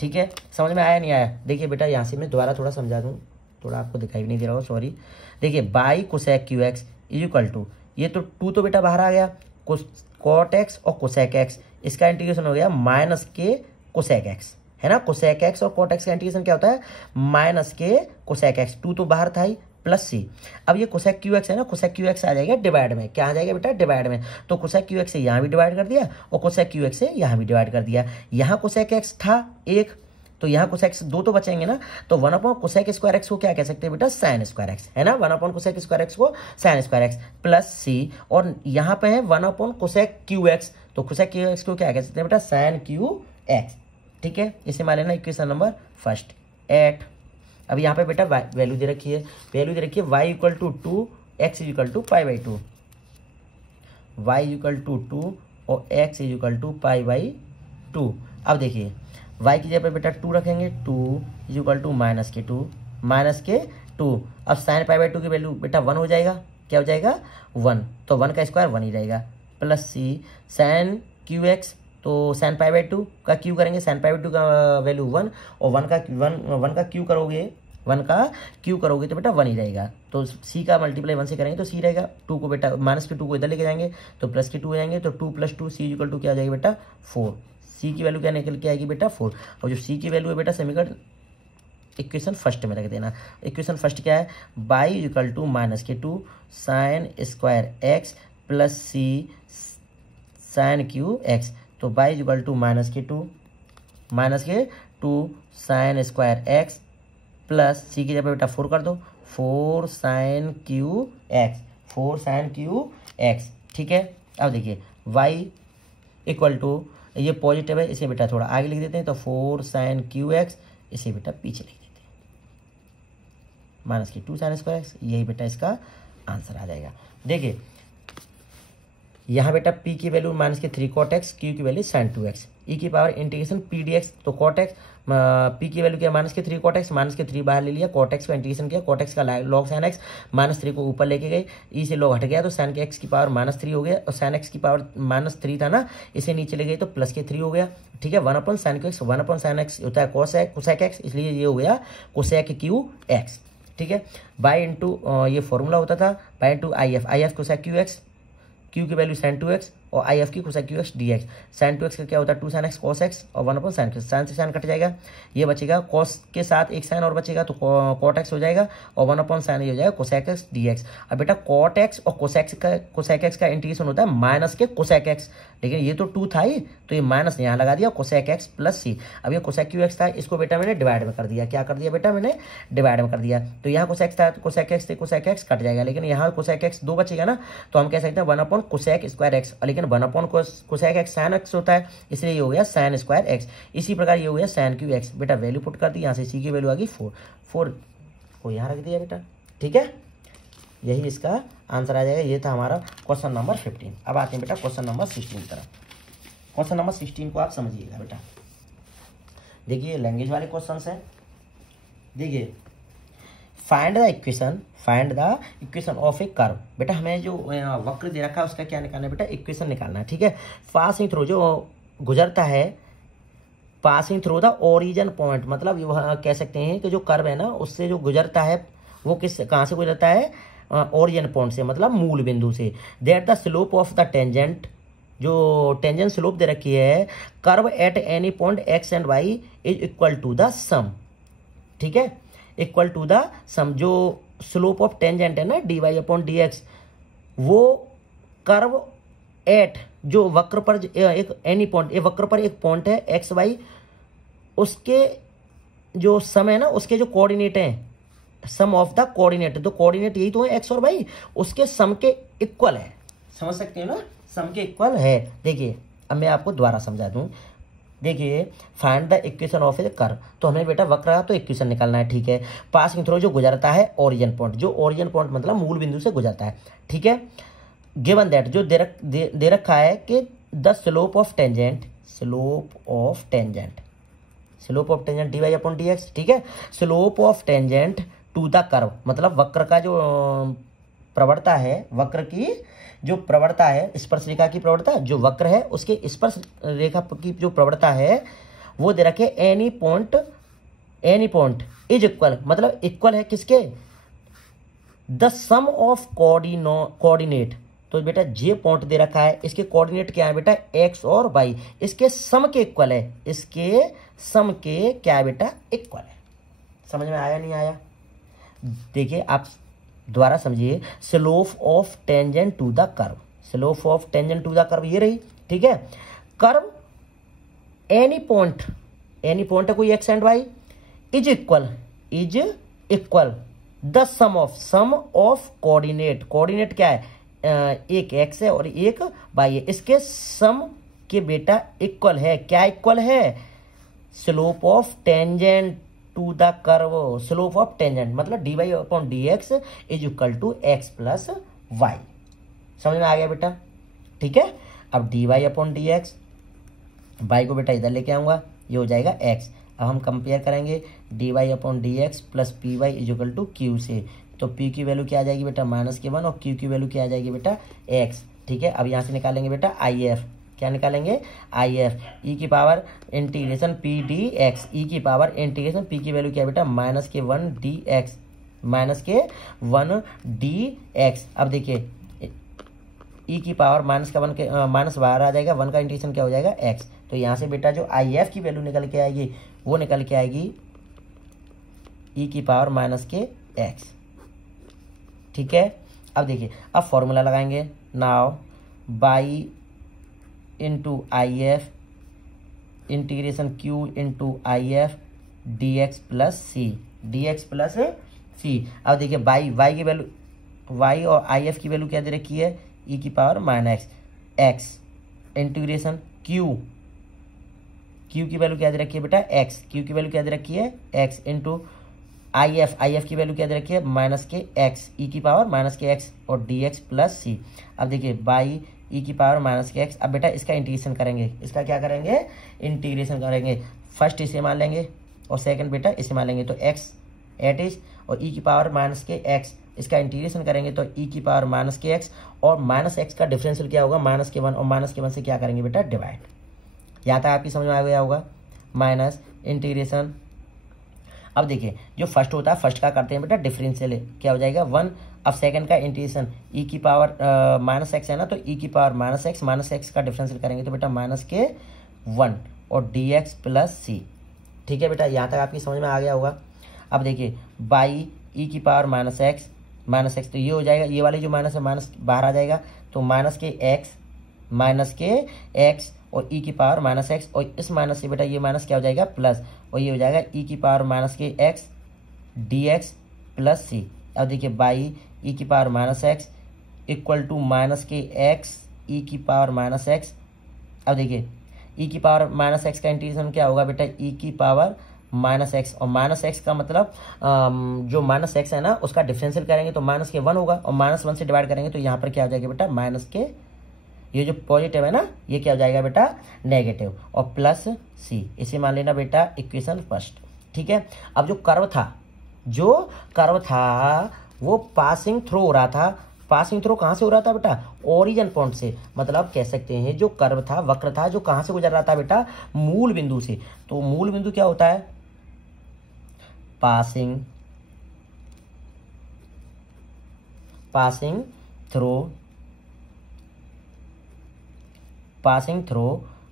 ठीक है, समझ में आया नहीं आया, देखिए बेटा यहाँ से मैं दोबारा थोड़ा समझा दूँ, थोड़ा आपको दिखाई भी नहीं दे रहा हो, सॉरी। देखिए y cosec Q x is equal to, ये तो 2 तो बेटा बाहर आ गया, कॉट एक्स और कोसेक एक्स, इसका इंटीग्रेशन हो गया माइनस के कोसेक एक्स, है ना, कोसेक एक्स और कॉट एक्स का इंटीग्रेशन क्या होता है, माइनस के कोसेक एक्स, 2 तो बाहर था ही, प्लस सी। अब ये कोसेक क्यू एक्स है ना, कोसेक क्यू एक्स आ जाएगा डिवाइड में, क्या आ जाएगा बेटा, डिवाइड में, तो कोसेक क्यू एक्स से यहाँ भी डिवाइड कर दिया और कोसेक क्यू एक्स से यहाँ भी डिवाइड कर दिया, यहाँ कोसेक एक्स था एक, तो यहाँ कोसेक दो तो बचेंगे ना, तो 1 अपॉन कोसेक स्क्वायर एक्स को क्या कह सकते हैं बेटा, साइन स्क्वायर एक्स, है ना। 1 अपॉन कोसेक स्क्वायर एक्स को sine square x plus c, और यहाँ पे है 1 अपॉन कोसेक क्यू एक्स, तो कोसेक क्यू एक्स को क्या कह सकते हैं बेटा, साइन क्यू एक्स। ठीक है, इसे मान लेना इक्वेशन नंबर फर्स्ट एट। अब यहाँ पे बेटा वैल्यू दे रखी है, y equal to 2, x equal to pi by 2, y equal to 2 और x equal to pi by 2। अब देखिए y की जगह पे बेटा 2 रखेंगे, 2 इक्वल टू माइनस के 2। अब साइन पाई बाई 2 की वैल्यू बेटा 1 हो जाएगा, क्या हो जाएगा 1, तो 1 का स्क्वायर 1 ही रहेगा, प्लस सी साइन क्यू एक्स, तो साइन पाई बाई 2 का क्यू करेंगे, साइन पाई बाई 2 का वैल्यू 1, और 1 का क्यू करोगे, 1 का क्यू करोगे तो बेटा 1 ही रहेगा, तो सी का मल्टीप्लाई 1 से करेंगे तो सी रहेगा। 2 को बेटा माइनस के 2 को इधर लेके जाएंगे तो प्लस के 2 हो जाएंगे, तो 2 + 2 सी इक्वल टू क्या हो जाएगा बेटा 4। सी की वैल्यू क्या निकल के आएगी बेटा 4, और जो सी की वैल्यू है बेटा समीकरण इक्वेशन फर्स्ट में रख देना। इक्वेशन फर्स्ट क्या है, by equal to minus k 2 sine square x plus C sign Q x, तो by equal to minus k 2 sine square x plus सी की जगह बेटा 4 कर दो, 4 साइन क्यू एक्स। ठीक है, अब देखिए y इक्वल टू, ये पॉजिटिव है इसे बेटा थोड़ा आगे लिख देते हैं, तो 4 साइन क्यू एक्स, इसे बेटा पीछे लिख देते हैं, माइनस की 2 साइन स्क्वायर एक्स, यही बेटा इसका आंसर आ जाएगा। देखिए यहाँ बेटा p की वैल्यू माइनस के 3 कॉट एक्स, q की वैल्यू साइन 2x, e की पावर इंटीग्रेशन p dx, तो कॉट एक्स, p की वैल्यू क्या माइनस के 3 कॉट एक्स, माइनस के 3 बाहर ले लिया, कॉट एक्स का इंटीग्रेशन किया, कॉट एक्स का लॉग साइन एक्स, माइनस 3 को ऊपर लेके गए, e से लॉग हट गया तो साइन के x की पावर -3 हो गया, और साइन x की पावर -3 था ना, इसे नीचे ले गए तो प्लस के 3 हो गया। ठीक है, 1 upon sine Q x, 1 upon sine x होता है कोसेक एक्स, इसलिए ये हो गया कोसेक क्यू एक्स। ठीक है, बाई इंटू ये फॉर्मूला होता था y into I F cosec Q x, q की वैल्यू साइन 2x और आई एफ की cosec Q x d x. Sine 2x का क्या होता है 2 साइन एक्स कॉस एक्स, और 1 अपॉन साइन एक्स, साइन से साइन कट जाएगा, ये बचेगा कॉस के साथ एक साइन और बचेगा तो कॉट एक्स हो जाएगा, और 1 अपॉन साइन ये हो जाएगा कोसेक एक्स डी एक्स। अब बेटा कॉट एक्स और कोसेक एक्स का इंटीग्रेशन होता है माइनस के कोसेक एक्स, लेकिन ये तो 2 था ही, तो ये माइनस यहाँ लगा दिया कोसेक एक्स प्लस सी। अब ये कोसेक क्यू एक्स था, इसको बेटा मैंने डिवाइड में कर दिया, क्या कर दिया बेटा मैंने डिवाइड में कर दिया, तो यहाँ कोसेक था, कोसेक एक्स से कोसेक एक्स कट जाएगा, लेकिन यहाँ कोसेक एक्स 2 बचेगा ना, तो हम कह सकते हैं 1 अपॉन कोसेक स्क्वायर एक्स, लेकिन 1 upon cosec x sine x होता है, इसलिए ये हो गया साइन स्क्वायर एक्स। इसी प्रकार ये हो गया साइन क्यू एक्स, बेटा वैल्यू पुट कर दी, यहाँ से सी की वैल्यू आ गई 4 को यहाँ रख दिया बेटा। ठीक है, यही इसका आंसर आ जाएगा। ये था हमारा क्वेश्चन नंबर 15। अब आते हैं बेटा क्वेश्चन नंबर 16 की तरफ। क्वेश्चन नंबर 16 को आप समझिएगा बेटा। देखिए लैंग्वेज वाले क्वेश्चन है। देखिए find the equation of A curve. बेटा हमें जो वक्र दे रखा है उसका क्या निकालना है बेटा, इक्वेशन निकालना है। ठीक है, पासिंग थ्रू जो गुजरता है, passing through the origin point, मतलब ये कह सकते हैं कि जो कर्व है ना उससे जो गुजरता है वो कहाँ से गुजरता है, ओरिजिन पॉइंट से, मतलब मूल बिंदु से। That the slope of the tangent, जो टेंजेंट स्लोप दे रखी है curve at any point x and y is equal to the sum. ठीक है, इक्वल टू द सम, जो स्लोप ऑफ टेंजेंट है ना dy अपॉन dx, वो कर्व एट, जो वक्र पर एक एनी पॉइंट, वक्र पर एक पॉइंट है एक्स वाई, उसके जो सम है ना, उसके जो कोऑर्डिनेट हैं, सम ऑफ द कोऑर्डिनेट, तो कोऑर्डिनेट यही तो है एक्स और वाई, उसके सम के इक्वल है। समझ सकते हो ना, सम के इक्वल है। देखिए अब मैं आपको दोबारा समझा दूं। देखिए find the equation of A curve, तो हमें बेटा वक्र का तो इक्वेशन निकालना है। ठीक है, पासिंग थ्रू जो गुजरता है ओरिजिन पॉइंट, जो ओरिजिन पॉइंट मतलब मूल बिंदु से गुजरता है। ठीक है, गिवन दैट, जो दे रखा है कि the slope of tangent dy upon dx। ठीक है, slope of tangent to the curve, मतलब वक्र का जो प्रवणता है, वक्र की जो प्रवणता है, स्पर्श रेखा की प्रवणता, जो वक्र है उसके स्पर्श रेखा की जो प्रवणता है वो दे रखे एनी पॉइंट इज इक्वल, मतलब इक्वल है किसके, द सम ऑफ कोऑर्डिनेट। तो बेटा जे पॉइंट दे रखा है, इसके कोऑर्डिनेट क्या है बेटा एक्स और वाई, इसके सम के इक्वल है, इसके सम के क्या है बेटा इक्वल है। समझ में आया नहीं आया? देखिए आप दोबारा समझिए, slope of tangent to the curve, slope of tangent to the curve ये रही। ठीक है, curve any point any point है कोई x and y, is equal the sum of coordinate. Coordinate क्या है, एक एक्स है और एक वाई है, इसके सम के बेटा इक्वल है। क्या इक्वल है, slope of tangent to the curve. Slope of tangent मतलब dy upon dx is equal to x plus y. समझ में आ गया बेटा, ठीक है। अब dy अपॉन dx, वाई को बेटा इधर लेके आऊंगा, ये हो जाएगा x। अब हम कंपेयर करेंगे dy upon dx plus p y is equal to Q से, तो p की वैल्यू क्या आ जाएगी बेटा -1 और q की वैल्यू क्या आ जाएगी बेटा x, ठीक है। अब यहाँ से निकालेंगे बेटा if, क्या निकालेंगे if, e की power integration p dx, e की पावर इंटीग्रेशन p की वैल्यू क्या है बेटा -1 dx, -1 dx। अब देखिए e की पावर -1 के माइनस बाहर आ जाएगा, 1 का इंटीग्रेशन क्या हो जाएगा x, तो यहाँ से बेटा जो if की वैल्यू निकल के आएगी वो निकल के आएगी e की पावर -x, ठीक है। अब देखिए अब फॉर्मूला लगाएंगे, now by into if integration q into if dx plus c। अब देखिए y की वैल्यू, y और if की वैल्यू क्या दे रखी है, e की पावर -x इंटीग्रेशन q की वैल्यू क्या दे रखी है बेटा x, q की वैल्यू क्या दे रखी है x इंटू if की वैल्यू क्या दे रखी है -x, e की पावर -x और dx प्लस c। अब देखिए बाई e की पावर -x। अब बेटा इसका इंटीग्रेशन करेंगे, इसका क्या करेंगे इंटीग्रेशन करेंगे, फर्स्ट इसे मान लेंगे और सेकंड बेटा इसे मान लेंगे, तो x एट इज और e की पावर -x, इसका इंटीग्रेशन करेंगे तो e की पावर -x और -x का डिफरेंशियल क्या होगा -1 और -1 से क्या करेंगे बेटा डिवाइड। यहाँ तक आपकी समझ में आ गया होगा, माइनस इंटीग्रेशन। अब देखिए जो फर्स्ट होता है फर्स्ट का करते हैं बेटा डिफरेंशियल, क्या हो जाएगा 1। अब सेकंड का इंटीग्रेशन e की पावर -x है ना, तो e की पावर -x का डिफरेंशियल करेंगे तो बेटा -1 और dx प्लस c, ठीक है बेटा। यहाँ तक आपकी समझ में आ गया होगा। अब देखिए बाई e की पावर -x, तो ये हो जाएगा, ये वाले जो माइनस है माइनस बाहर आ जाएगा, तो -x और e की पावर -x और इस माइनस से बेटा ये माइनस क्या हो जाएगा प्लस, और ये हो जाएगा e की power -x dx plus c। अब देखिए बाई e की power -x equal to -x e की पावर -x। अब देखिए e की पावर -x का इंटीग्रेशन क्या होगा बेटा e की पावर -x, और -x का मतलब जो -x है ना उसका डिफरेंशियल करेंगे तो -1 होगा और -1 से डिवाइड करेंगे तो यहाँ पर क्या हो जाएगा बेटा ये जो पॉजिटिव है ना ये क्या हो जाएगा बेटा नेगेटिव और प्लस c। इसे मान लेना बेटा इक्वेशन फर्स्ट, ठीक है। अब जो कर्व था वो पासिंग थ्रू हो रहा था। पासिंग थ्रू कहाँ से हो रहा था बेटा ओरिजिन पॉइंट से, मतलब कह सकते हैं जो कर्व था वक्र था जो कहाँ से गुजर रहा था बेटा मूल बिंदु से। तो मूल बिंदु क्या होता है passing through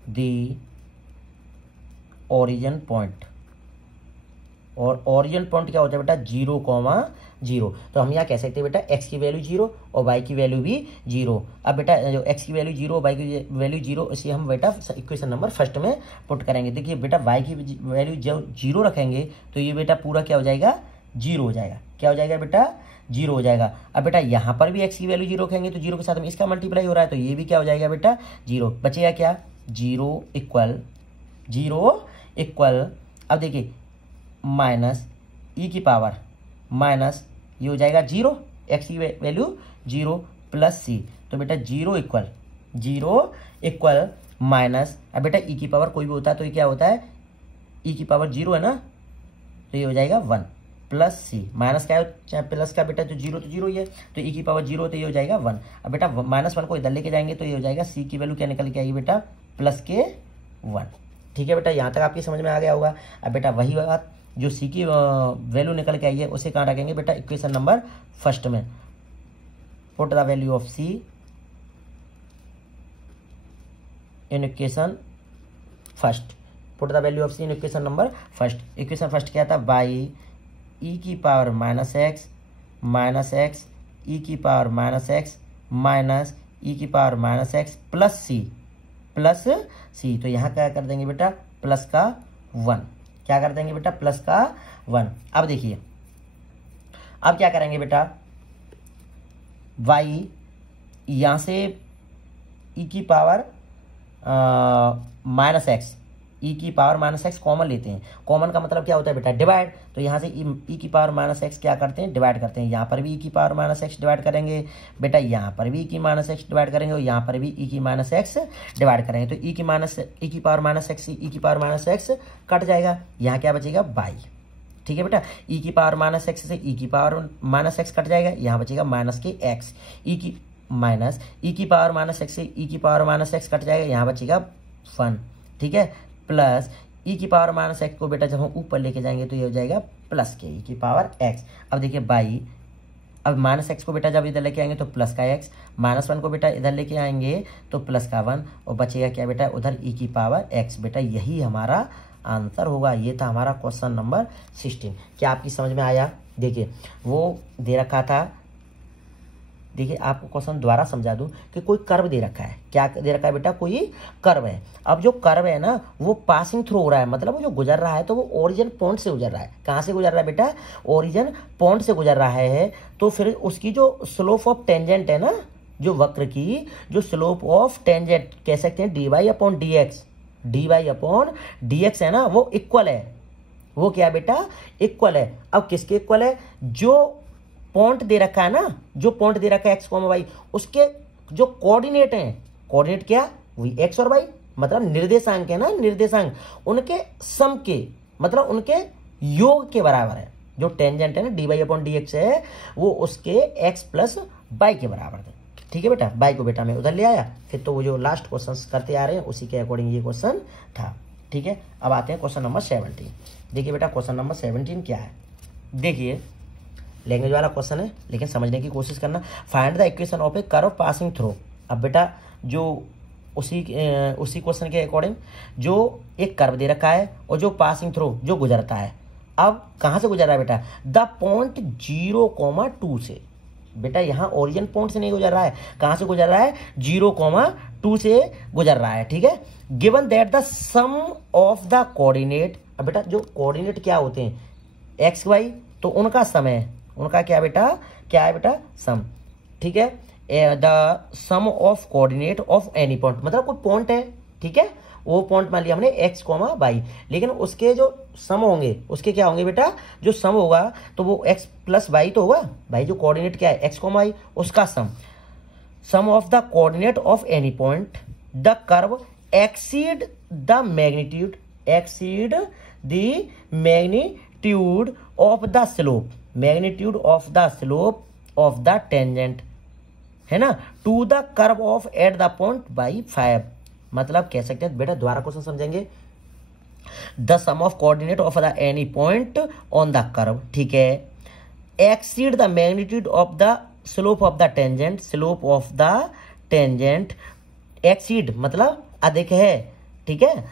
the origin point, और ओरिजिन पॉइंट क्या होता है बेटा 0,0। तो हम यहाँ कह सकते हैं बेटा x की वैल्यू 0 और y की वैल्यू भी 0। अब बेटा जो x की वैल्यू 0 y की वैल्यू 0 इसे हम बेटा इक्वेशन नंबर फर्स्ट में पुट करेंगे। देखिए बेटा y की वैल्यू जब 0 रखेंगे तो ये बेटा पूरा क्या हो जाएगा 0 हो जाएगा। क्या हो जाएगा बेटा 0 हो जाएगा। अब बेटा यहाँ पर भी x की वैल्यू 0 रखेंगे तो 0 के साथ में इसका मल्टीप्लाई हो रहा है तो ये भी क्या हो जाएगा बेटा 0। बचेगा क्या 0 इक्वल अब देखिए माइनस e की पावर माइनस ये हो जाएगा 0, x की वैल्यू 0 प्लस c, तो बेटा 0 इक्वल माइनस। अब बेटा e की पावर कोई भी होता है तो ये क्या होता है e की पावर 0 है ना, तो ये हो जाएगा 1 प्लस c। माइनस क्या है चाहे प्लस का बेटा तो 0 ही है, तो e की पावर 0 तो ये हो जाएगा 1। अब बेटा -1 को इधर लेके जाएंगे तो ये हो जाएगा c की वैल्यू क्या निकल के आएगी बेटा प्लस के 1, ठीक है बेटा। यहाँ तक आपकी समझ में आ गया होगा। अब बेटा वही बात जो c की वैल्यू निकल के आई है उसे कहाँ रखेंगे बेटा इक्वेशन नंबर फर्स्ट में। Put the value of c in equation first, put the value of c in equation number first. Equation first क्या था बाई e की पावर -x e की पावर -x माइनस e की power -x plus c। तो यहाँ क्या कर देंगे बेटा प्लस का 1, क्या कर देंगे बेटा, प्लस का 1। अब देखिए अब क्या करेंगे बेटा, y यहाँ से e की पावर माइनस एक्स, ई की पावर माइनस एक्स कॉमन लेते हैं। कॉमन का मतलब क्या होता है बेटा, डिवाइड। तो यहाँ से ई की पावर माइनस एक्स क्या करते हैं, डिवाइड करते हैं। यहाँ पर भी ई की पावर माइनस एक्स डिवाइड करेंगे बेटा, यहाँ पर भी ई की माइनस एक्स डिवाइड करेंगे और यहाँ पर भी ई की माइनस एक्स डिवाइड करेंगे। तो ई की पावर माइनस एक्स, ई की पावर माइनस एक्स कट जाएगा, यहाँ क्या बचेगा, बाई। ठीक है बेटा, ई की पावर माइनस एक्स से ई की पावर माइनस एक्स कट जाएगा, यहाँ बचेगा माइनस के एक्स। ई की पावर माइनस एक्स से ई की पावर माइनस एक्स कट जाएगा, यहाँ बचेगा 1। ठीक है, प्लस ई की पावर माइनस एक्स को बेटा जब हम ऊपर लेके जाएंगे तो ये हो जाएगा प्लस के ई की पावर एक्स। अब देखिए बाई, अब माइनस एक्स को बेटा जब इधर लेके आएंगे तो प्लस का एक्स, माइनस 1 को बेटा इधर लेके आएंगे तो प्लस का 1, और बचेगा क्या बेटा, उधर ई की पावर एक्स। बेटा यही हमारा आंसर होगा। ये था हमारा क्वेश्चन नंबर 16। क्या आपकी समझ में आया? देखिए वो दे रखा था, देखिए आपको क्वेश्चन द्वारा समझा दूं कि कोई कर्व दे रखा है। क्या दे रखा है बेटा, कोई कर्व है। अब जो कर्व है ना वो पासिंग थ्रू हो रहा है, मतलब वो जो गुजर रहा है तो वो ओरिजिन पॉइंट से गुजर रहा है। कहाँ से गुजर रहा है बेटा, ओरिजिन पॉइंट से गुजर रहा है। तो फिर उसकी जो स्लोप ऑफ टेंजेंट है ना, जो वक्र की जो स्लोप ऑफ टेंजेंट कह सकते हैं dy अपॉन dx है ना, वो इक्वल है। वो क्या बेटा, इक्वल है। अब किसके इक्वल है, जो पॉइंट दे रखा है ना, जो पॉइंट दे रखा है एक्स कॉमा वाई, उसके जो कोऑर्डिनेट हैं, कोऑर्डिनेट क्या, वही एक्स और वाई, मतलब निर्देशांक है ना, निर्देशांक उनके सम के, मतलब उनके योग के बराबर है। जो टेंजेंट है ना dy अपॉन dx है, वो उसके x प्लस वाई के बराबर है। ठीक है बेटा, बाई को बेटा मैं उधर ले आया, फिर तो वो जो लास्ट क्वेश्चन करते आ रहे हैं उसी के अकॉर्डिंग ये क्वेश्चन था। ठीक है, अब आते हैं क्वेश्चन नंबर 17। देखिए बेटा क्वेश्चन नंबर 17 क्या है, देखिए लैंग्वेज वाला क्वेश्चन है लेकिन समझने की कोशिश करना। Find the equation of A curve passing through. अब बेटा जो उसी क्वेश्चन के अकॉर्डिंग जो एक कर्व दे रखा है और जो पासिंग थ्रू जो गुजरता है, अब कहाँ से गुजर रहा है बेटा, द पॉइंट 0,2 से। बेटा यहाँ ओरिजिन पॉइंट से नहीं गुजर रहा है, कहाँ से गुजर रहा है, 0,2 से गुजर रहा है। ठीक है, given that the sum of the coordinate. अब बेटा जो कोऑर्डिनेट क्या होते हैं, एक्स वाई, तो उनका सम है, उनका क्या बेटा, क्या है बेटा, सम। ठीक है, the sum of coordinate of any point, मतलब कोई पॉइंट है। ठीक है, वो पॉइंट मान लिया हमने एक्स कॉमा वाई, लेकिन उसके जो सम होंगे उसके क्या होंगे बेटा, जो सम होगा तो वो एक्स प्लस वाई तो होगा, भाई जो कोऑर्डिनेट क्या है एक्स कॉमा वाई, उसका sum of the coordinate of any point the curve exceed the magnitude of the slope, magnitude of the slope of the tangent है ना, to the curve of at the point by 5। मतलब कह सकते हैं बेटा, द्वारा question समझेंगे। The sum of coordinate of the any point on the curve, ठीक है, exceed the magnitude of the slope of the tangent, slope of the tangent exceed मतलब अधिक है। ठीक है,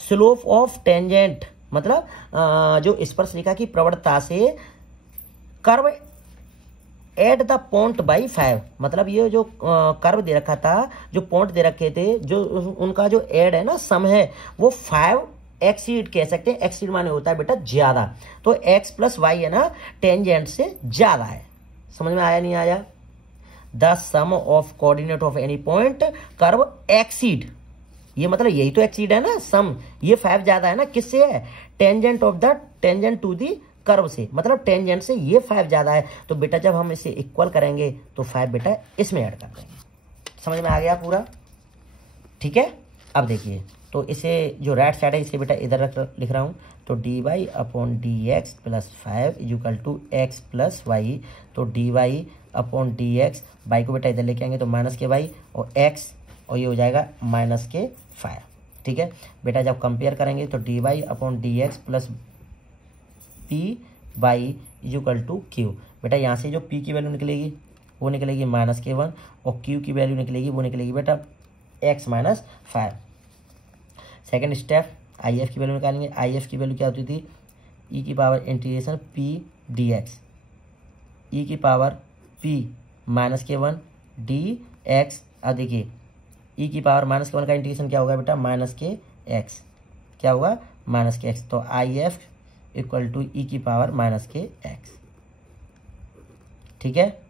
स्लोप ऑफ टेंजेंट मतलब जो स्पर्शरेखा की प्रवणता से curve at the point by 5, मतलब ये जो कर्व दे रखा था, जो पॉइंट दे रखे थे, जो उनका जो एड है ना, सम है, वो 5 एक्सीड कह सकते हैं। एक्सीड माने होता है बेटा ज्यादा, तो एक्स प्लस वाई है ना, टेंजेंट से ज्यादा है। समझ में आया नहीं आया? The sum of coordinate of any point curve exceed, ये मतलब यही तो एक्सीड है ना, सम, ये 5 ज्यादा है ना, किससे है, tangent of the tangent to the curve से, मतलब टेंजेंट से ये 5 ज्यादा है। तो बेटा जब हम इसे इक्वल करेंगे तो 5 बेटा इसमें ऐड कर देंगे। समझ में आ गया पूरा? ठीक है, अब देखिए, तो इसे जो राइट साइड है इसे बेटा इधर लिख रहा हूं, तो dy upon dx plus 5 equal to x plus y. तो dy अपॉन dx, वाई को बेटा इधर लेके आएंगे तो माइनस के वाई और x, और ये हो जाएगा माइनस के 5। ठीक है बेटा, जब कंपेयर करेंगे तो dy upon dx plus p y equal to q. बेटा यहाँ से जो p की वैल्यू निकलेगी वो निकलेगी माइनस के 1, और q की वैल्यू निकलेगी वो निकलेगी बेटा x माइनस 5। सेकेंड स्टेप, आई एफ की वैल्यू निकालेंगे। आई एफ की वैल्यू क्या होती थी, e की power integration p dx, e की पावर p माइनस के 1 dx। अब देखिए e की पावर माइनस के 1 का इंटीग्रेशन क्या होगा बेटा, माइनस के x, क्या होगा, माइनस के एक्स, तो I F equal to e की पावर माइनस के एक्स। ठीक है,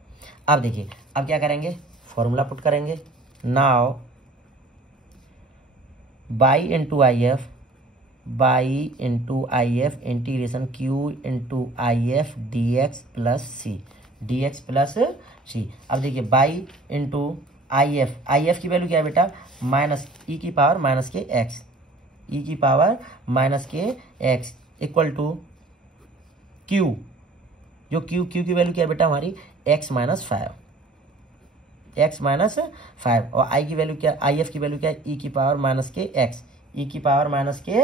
अब देखिए अब क्या करेंगे, फॉर्मूला पुट करेंगे। Now by into I F, by into I F integration Q into I F d x plus c, d x plus c. अब देखिए बाई इंटू आई एफ की वैल्यू क्या है बेटा, माइनस ई की power minus k x, e की power minus k x equal to Q, जो Q की वैल्यू क्या है बेटा हमारी x minus five, x minus five, और आई की वैल्यू क्या, आई एफ की वैल्यू क्या है ई की power minus k x, e की पावर माइनस के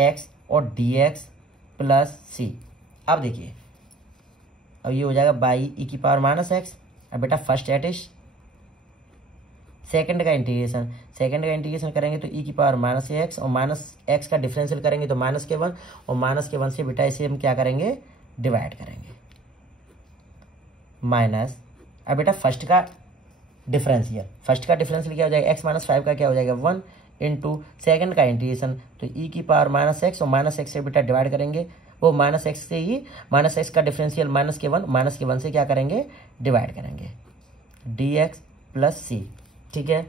एक्स और डी एक्स प्लस सी। अब देखिए अब ये हो जाएगा बाई ई की पावर माइनस एक्स। अब बेटा फर्स्ट एट इज सेकंड का इंटीग्रेशन करेंगे तो ई की पावर माइनस एक्स और माइनस एक्स का डिफरेंशियल करेंगे तो माइनस के वन, और माइनस के वन से बेटा इसे हम क्या करेंगे डिवाइड करेंगे माइनस। अब बेटा फर्स्ट का डिफरेंशियल क्या हो जाएगा, एक्स माइनस फाइव का क्या हो जाएगा वन इंटू सेकेंड का इंटीग्रेशन, तो ई की पावर माइनस एक्स और माइनस एक्स से बेटा डिवाइड करेंगे, वो माइनस एक्स से ही माइनस एक्स का डिफरेंशियल माइनस के वन से क्या करेंगे डिवाइड करेंगे, डी एक्स प्लस सी। ठीक है,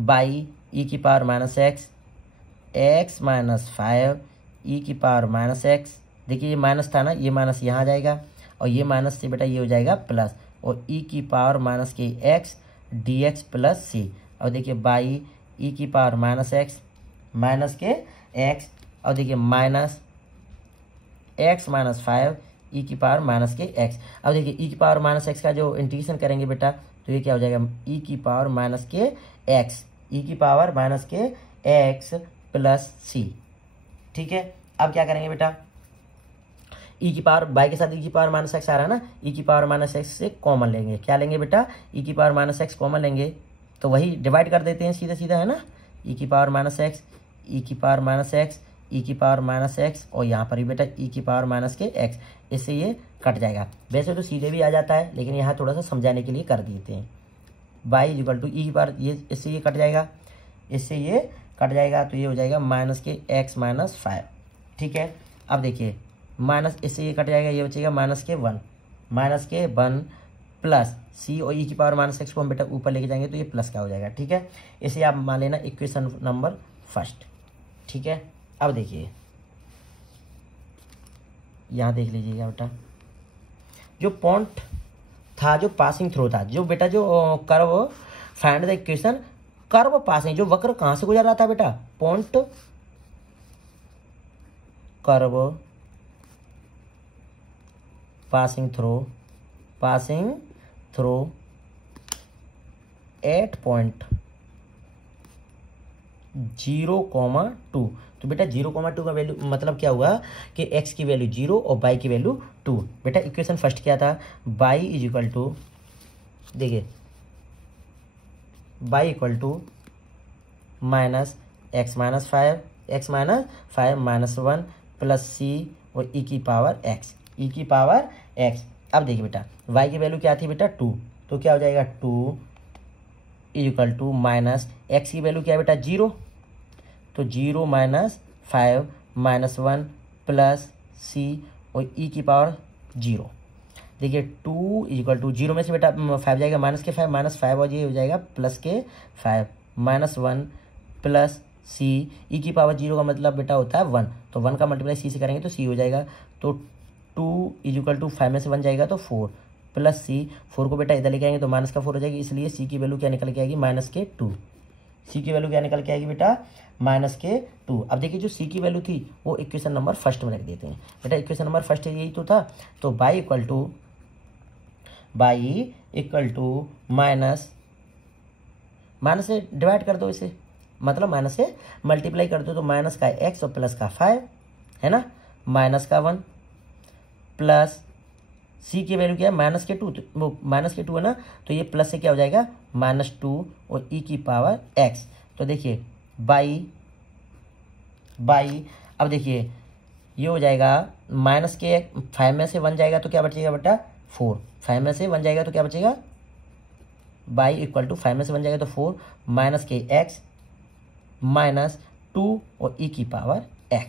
बाई ई की power minus x, x minus five e की पावर माइनस एक्स, देखिए ये माइनस था ना, ये माइनस यहाँ आ जाएगा और ये माइनस से बेटा ये हो जाएगा प्लस, और ई की power minus k x d x plus c. और देखिए बाई ई की power minus x minus k x, और देखिए minus x minus five e की पावर माइनस के एक्स। अब देखिए ई की पावर माइनस एक्स का जो इंटीग्रेशन करेंगे बेटा तो ये क्या हो जाएगा ई की power minus k x, e की power minus k x plus c. ठीक है, अब क्या करेंगे बेटा, ई की पावर बाई के साथ ई की पावर माइनस एक्स आ रहा है ना, ई की पावर माइनस एक्स से कॉमन लेंगे, क्या लेंगे बेटा ई की पावर माइनस एक्स कॉमन लेंगे, तो वही डिवाइड कर देते हैं सीधा सीधा है ना, ई की पावर माइनस एक्स, ई की पावर माइनस एक्स, ई की पावर माइनस एक्स, और यहाँ पर भी बेटा ई की पावर माइनस के एक्स, इससे ये कट जाएगा। वैसे तो सीधे भी आ जाता है लेकिन यहाँ थोड़ा सा समझाने के लिए कर देते हैं। बाई इक्वल टू ई की पावर, ये इससे ये कट जाएगा, इससे ये कट जाएगा, तो ये हो जाएगा minus k x minus five. ठीक है, अब देखिए माइनस इससे ये कट जाएगा, ये बचेगा माइनस के वन प्लस सी, और ई की पावर माइनस एक्स को हम बेटा ऊपर लेके जाएंगे तो ये प्लस का हो जाएगा। ठीक है, इसे आप मान लेना इक्वेशन नंबर फर्स्ट। ठीक है, अब देखिए यहाँ देख लीजिएगा बेटा, जो पॉइंट था, जो पासिंग थ्रू था, जो बेटा जो curve find the equation curve passing, जो वक्र कहाँ से गुजर रहा था बेटा, point curve passing through at point 0,2। तो बेटा 0,2 का वैल्यू मतलब क्या हुआ कि x की वैल्यू 0 और y की वैल्यू 2। बेटा इक्वेशन फर्स्ट क्या था, y इज इक्वल टू, देखिए y equal to minus x minus five minus one plus c और ई की पावर एक्स। अब देखिए बेटा y की वैल्यू क्या थी बेटा 2, तो क्या हो जाएगा 2 is equal to minus x की वैल्यू क्या है बेटा 0, तो 0 minus five minus one plus c और ई की पावर 0। देखिए 2 इज इक्वल टू 0 में से बेटा 5 जाएगा माइनस फाइव और ये हो जाएगा प्लस के 5 माइनस वन प्लस सी, ई की पावर 0 का मतलब बेटा होता है 1, तो 1 का मल्टीप्लाई सी से करेंगे तो सी हो जाएगा, तो 2 इज इक्वल टू 5 में से 1 जाएगा तो 4 प्लस सी, 4 को बेटा इधर लेके आएंगे तो माइनस का 4 हो जाएगी, इसलिए सी की वैल्यू क्या निकल के आएगी माइनस के 2। सी की वैल्यू क्या निकल के आएगी बेटा माइनस के 2। अब देखिए जो सी की वैल्यू थी वो इक्वेशन नंबर फर्स्ट में रख देते हैं बेटा, इक्वेशन नंबर फर्स्ट यही तो था, तो बाई इक्वल टू माइनस से डिवाइड कर दो इसे, मतलब माइनस से मल्टीप्लाई कर दो, तो माइनस का एक्स और प्लस का 5 है ना, माइनस का 1 प्लस सी की वैल्यू क्या है माइनस के 2, वो माइनस के 2 है ना, तो ये प्लस से क्या हो जाएगा -2 और ई की पावर एक्स। तो देखिए बाई अब देखिए ये हो जाएगा माइनस के 5 में से 1 जाएगा तो क्या बचेगा बेटा 4, 5 में से 1 जाएगा तो क्या बचेगा, बाई इक्वल टू 5 में से 1 जाएगा तो 4 माइनस के एक्स माइनस 2 और e की पावर x।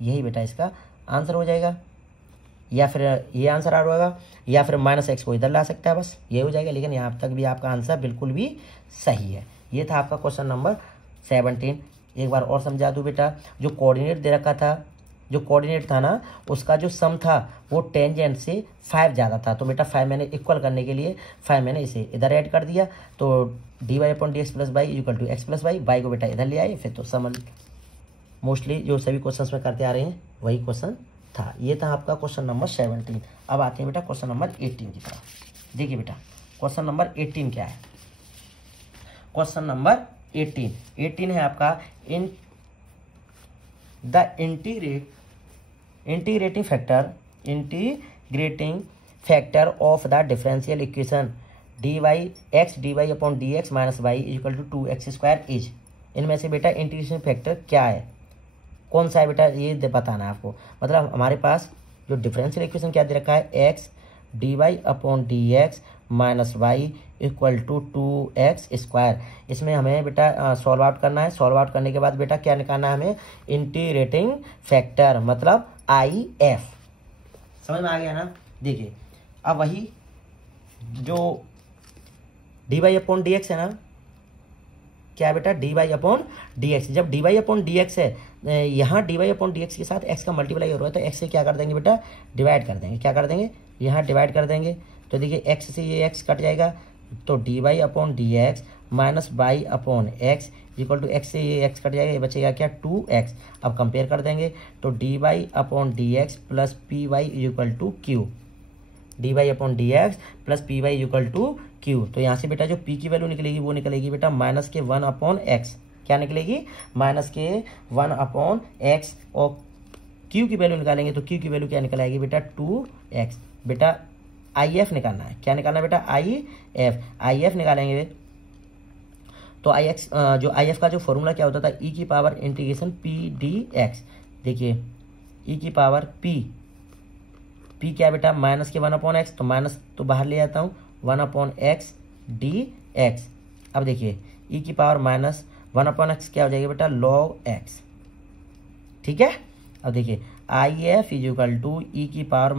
यही बेटा इसका आंसर हो जाएगा, या फिर ये आंसर आ होगा, या फिर -x को इधर ला सकता है, बस ये हो जाएगा। लेकिन यहाँ तक भी आपका आंसर बिल्कुल भी सही है। ये था आपका क्वेश्चन नंबर 17। एक बार और समझा दूँ बेटा, जो कोऑर्डिनेट दे रखा था, जो कोऑर्डिनेट था ना, उसका जो सम था वो टेंजेंट से 5 ज़्यादा था। तो बेटा 5 मैंने इक्वल करने के लिए 5 मैंने इसे इधर ऐड कर दिया। तो dy/dx + y = x + y, y को बेटा इधर ले आए। फिर तो समझ मोस्टली जो सभी क्वेश्चंस में करते आ रहे हैं वही क्वेश्चन था। ये था आपका क्वेश्चन नंबर 17। अब आते हैं बेटा क्वेश्चन नंबर 18 की तरफ। देखिए बेटा क्वेश्चन नंबर 18 क्या है। क्वेश्चन नंबर 18 है आपका in the integrating factor of the differential equation dy/dx - y = 2x² is. इनमें से बेटा इंटीग्रेशन फैक्टर क्या है, कौन सा है बेटा, ये बताना है आपको। मतलब हमारे पास जो डिफरेंशियल इक्वेशन क्या दे रखा है, x dy/dx - y = 2x²। इसमें हमें बेटा सॉल्व आउट करना है। सॉल्व आउट करने के बाद बेटा क्या निकालना है हमें, इंटीग्रेटिंग फैक्टर मतलब IF। समझ में आ गया ना। देखिए अब वही जो dy/dx है ना, क्या है बेटा, dy/dx। जब dy/dx है, यहाँ dy/dx के साथ x का मल्टीप्लाई हो रहा है, तो x से क्या कर देंगे बेटा, डिवाइड कर देंगे। क्या कर देंगे, यहाँ डिवाइड कर देंगे। तो देखिए x से ये x कट जाएगा, तो dy/dx - y/x = x से ये x कट जाएगा, ये बचेगा क्या, 2x। अब कंपेयर कर देंगे, तो dy/dx + py = q, dy/dx + py = q। तो यहाँ से बेटा जो p की वैल्यू निकलेगी वो निकलेगी बेटा -1/x। क्या निकलेगी, -1/x। और q की वैल्यू निकालेंगे तो q की वैल्यू क्या निकल आएगी बेटा, 2x। बेटा IF निकालना है। क्या निकालना है बेटा, IF निकालेंगे। तो जो IF का जो फॉर्मूला क्या होता था, e की पावर इंटीग्रेशन p dx। देखिए e की पावर p क्या है बेटा, -1/x। तो माइनस तो बाहर ले आता हूँ, 1/x dx। अब देखिए e की पावर -1/x क्या हो जाएगा बेटा, log x। ठीक है। अब देखिए IF = e की पावर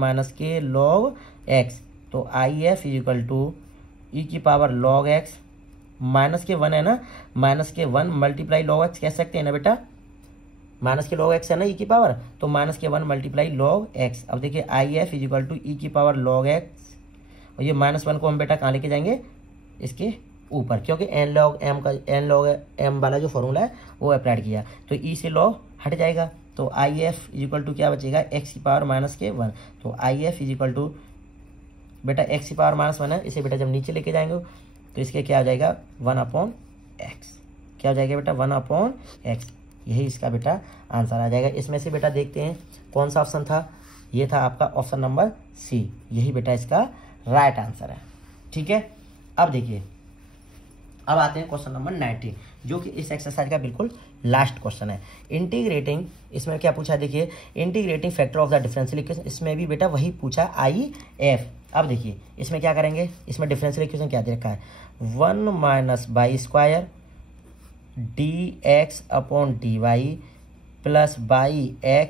-log x। तो IF = e की पावर log x, -1 है ना, -1 मल्टीप्लाई log x कह सकते हैं ना बेटा, -log x है ना e की पावर, तो -1 मल्टीप्लाई log x। अब देखिए IF = e की पावर log x, और ये -1 को हम बेटा कहाँ लेके जाएंगे, इसके ऊपर, क्योंकि n log m वाला जो फॉर्मूला है वो अप्लाइड किया, तो e से log हट जाएगा। तो IF = क्या बचेगा, x की पावर -1। तो IF = बेटा x की पावर -1 है, इसे बेटा जब नीचे लेके जाएंगे तो इसके क्या हो जाएगा, 1/x। क्या हो जाएगा बेटा, 1/x। यही इसका बेटा आंसर आ जाएगा। इसमें से बेटा देखते हैं कौन सा ऑप्शन था, ये था आपका ऑप्शन नंबर C। यही बेटा इसका राइट आंसर है। ठीक है। अब देखिए, अब आते हैं क्वेश्चन नंबर 19, जो कि इस एक्सरसाइज का बिल्कुल लास्ट क्वेश्चन है। इंटीग्रेटिंग, इसमें क्या पूछा, देखिए integrating factor of the differential equation. इसमें भी बेटा वही पूछा, IF। अब देखिए इसमें क्या करेंगे, इसमें डिफरेंशियल इक्वेशन क्या दे रखा है, 1 - y² dx/dy + byx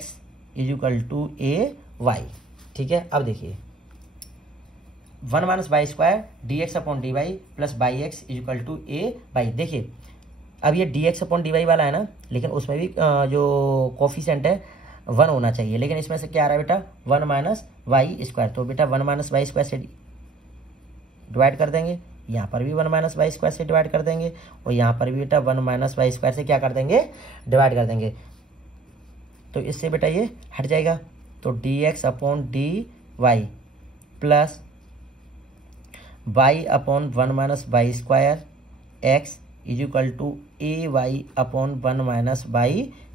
= ay। ठीक है। अब देखिए 1 - y² dx/dy + byx = ay। देखिए अब ये dx/dy वाला है ना, लेकिन उसमें भी जो कोफिशिएंट है 1 होना चाहिए, लेकिन इसमें से क्या आ रहा है बेटा, 1 - y²। तो बेटा 1 - y² से डिवाइड कर देंगे, यहाँ पर भी 1 - y² से डिवाइड कर देंगे, और यहाँ पर भी बेटा 1 - y² से क्या कर देंगे, डिवाइड कर देंगे। तो इससे बेटा ये हट जाएगा, तो dx/dy plus y/1 - y² x = ay/1 -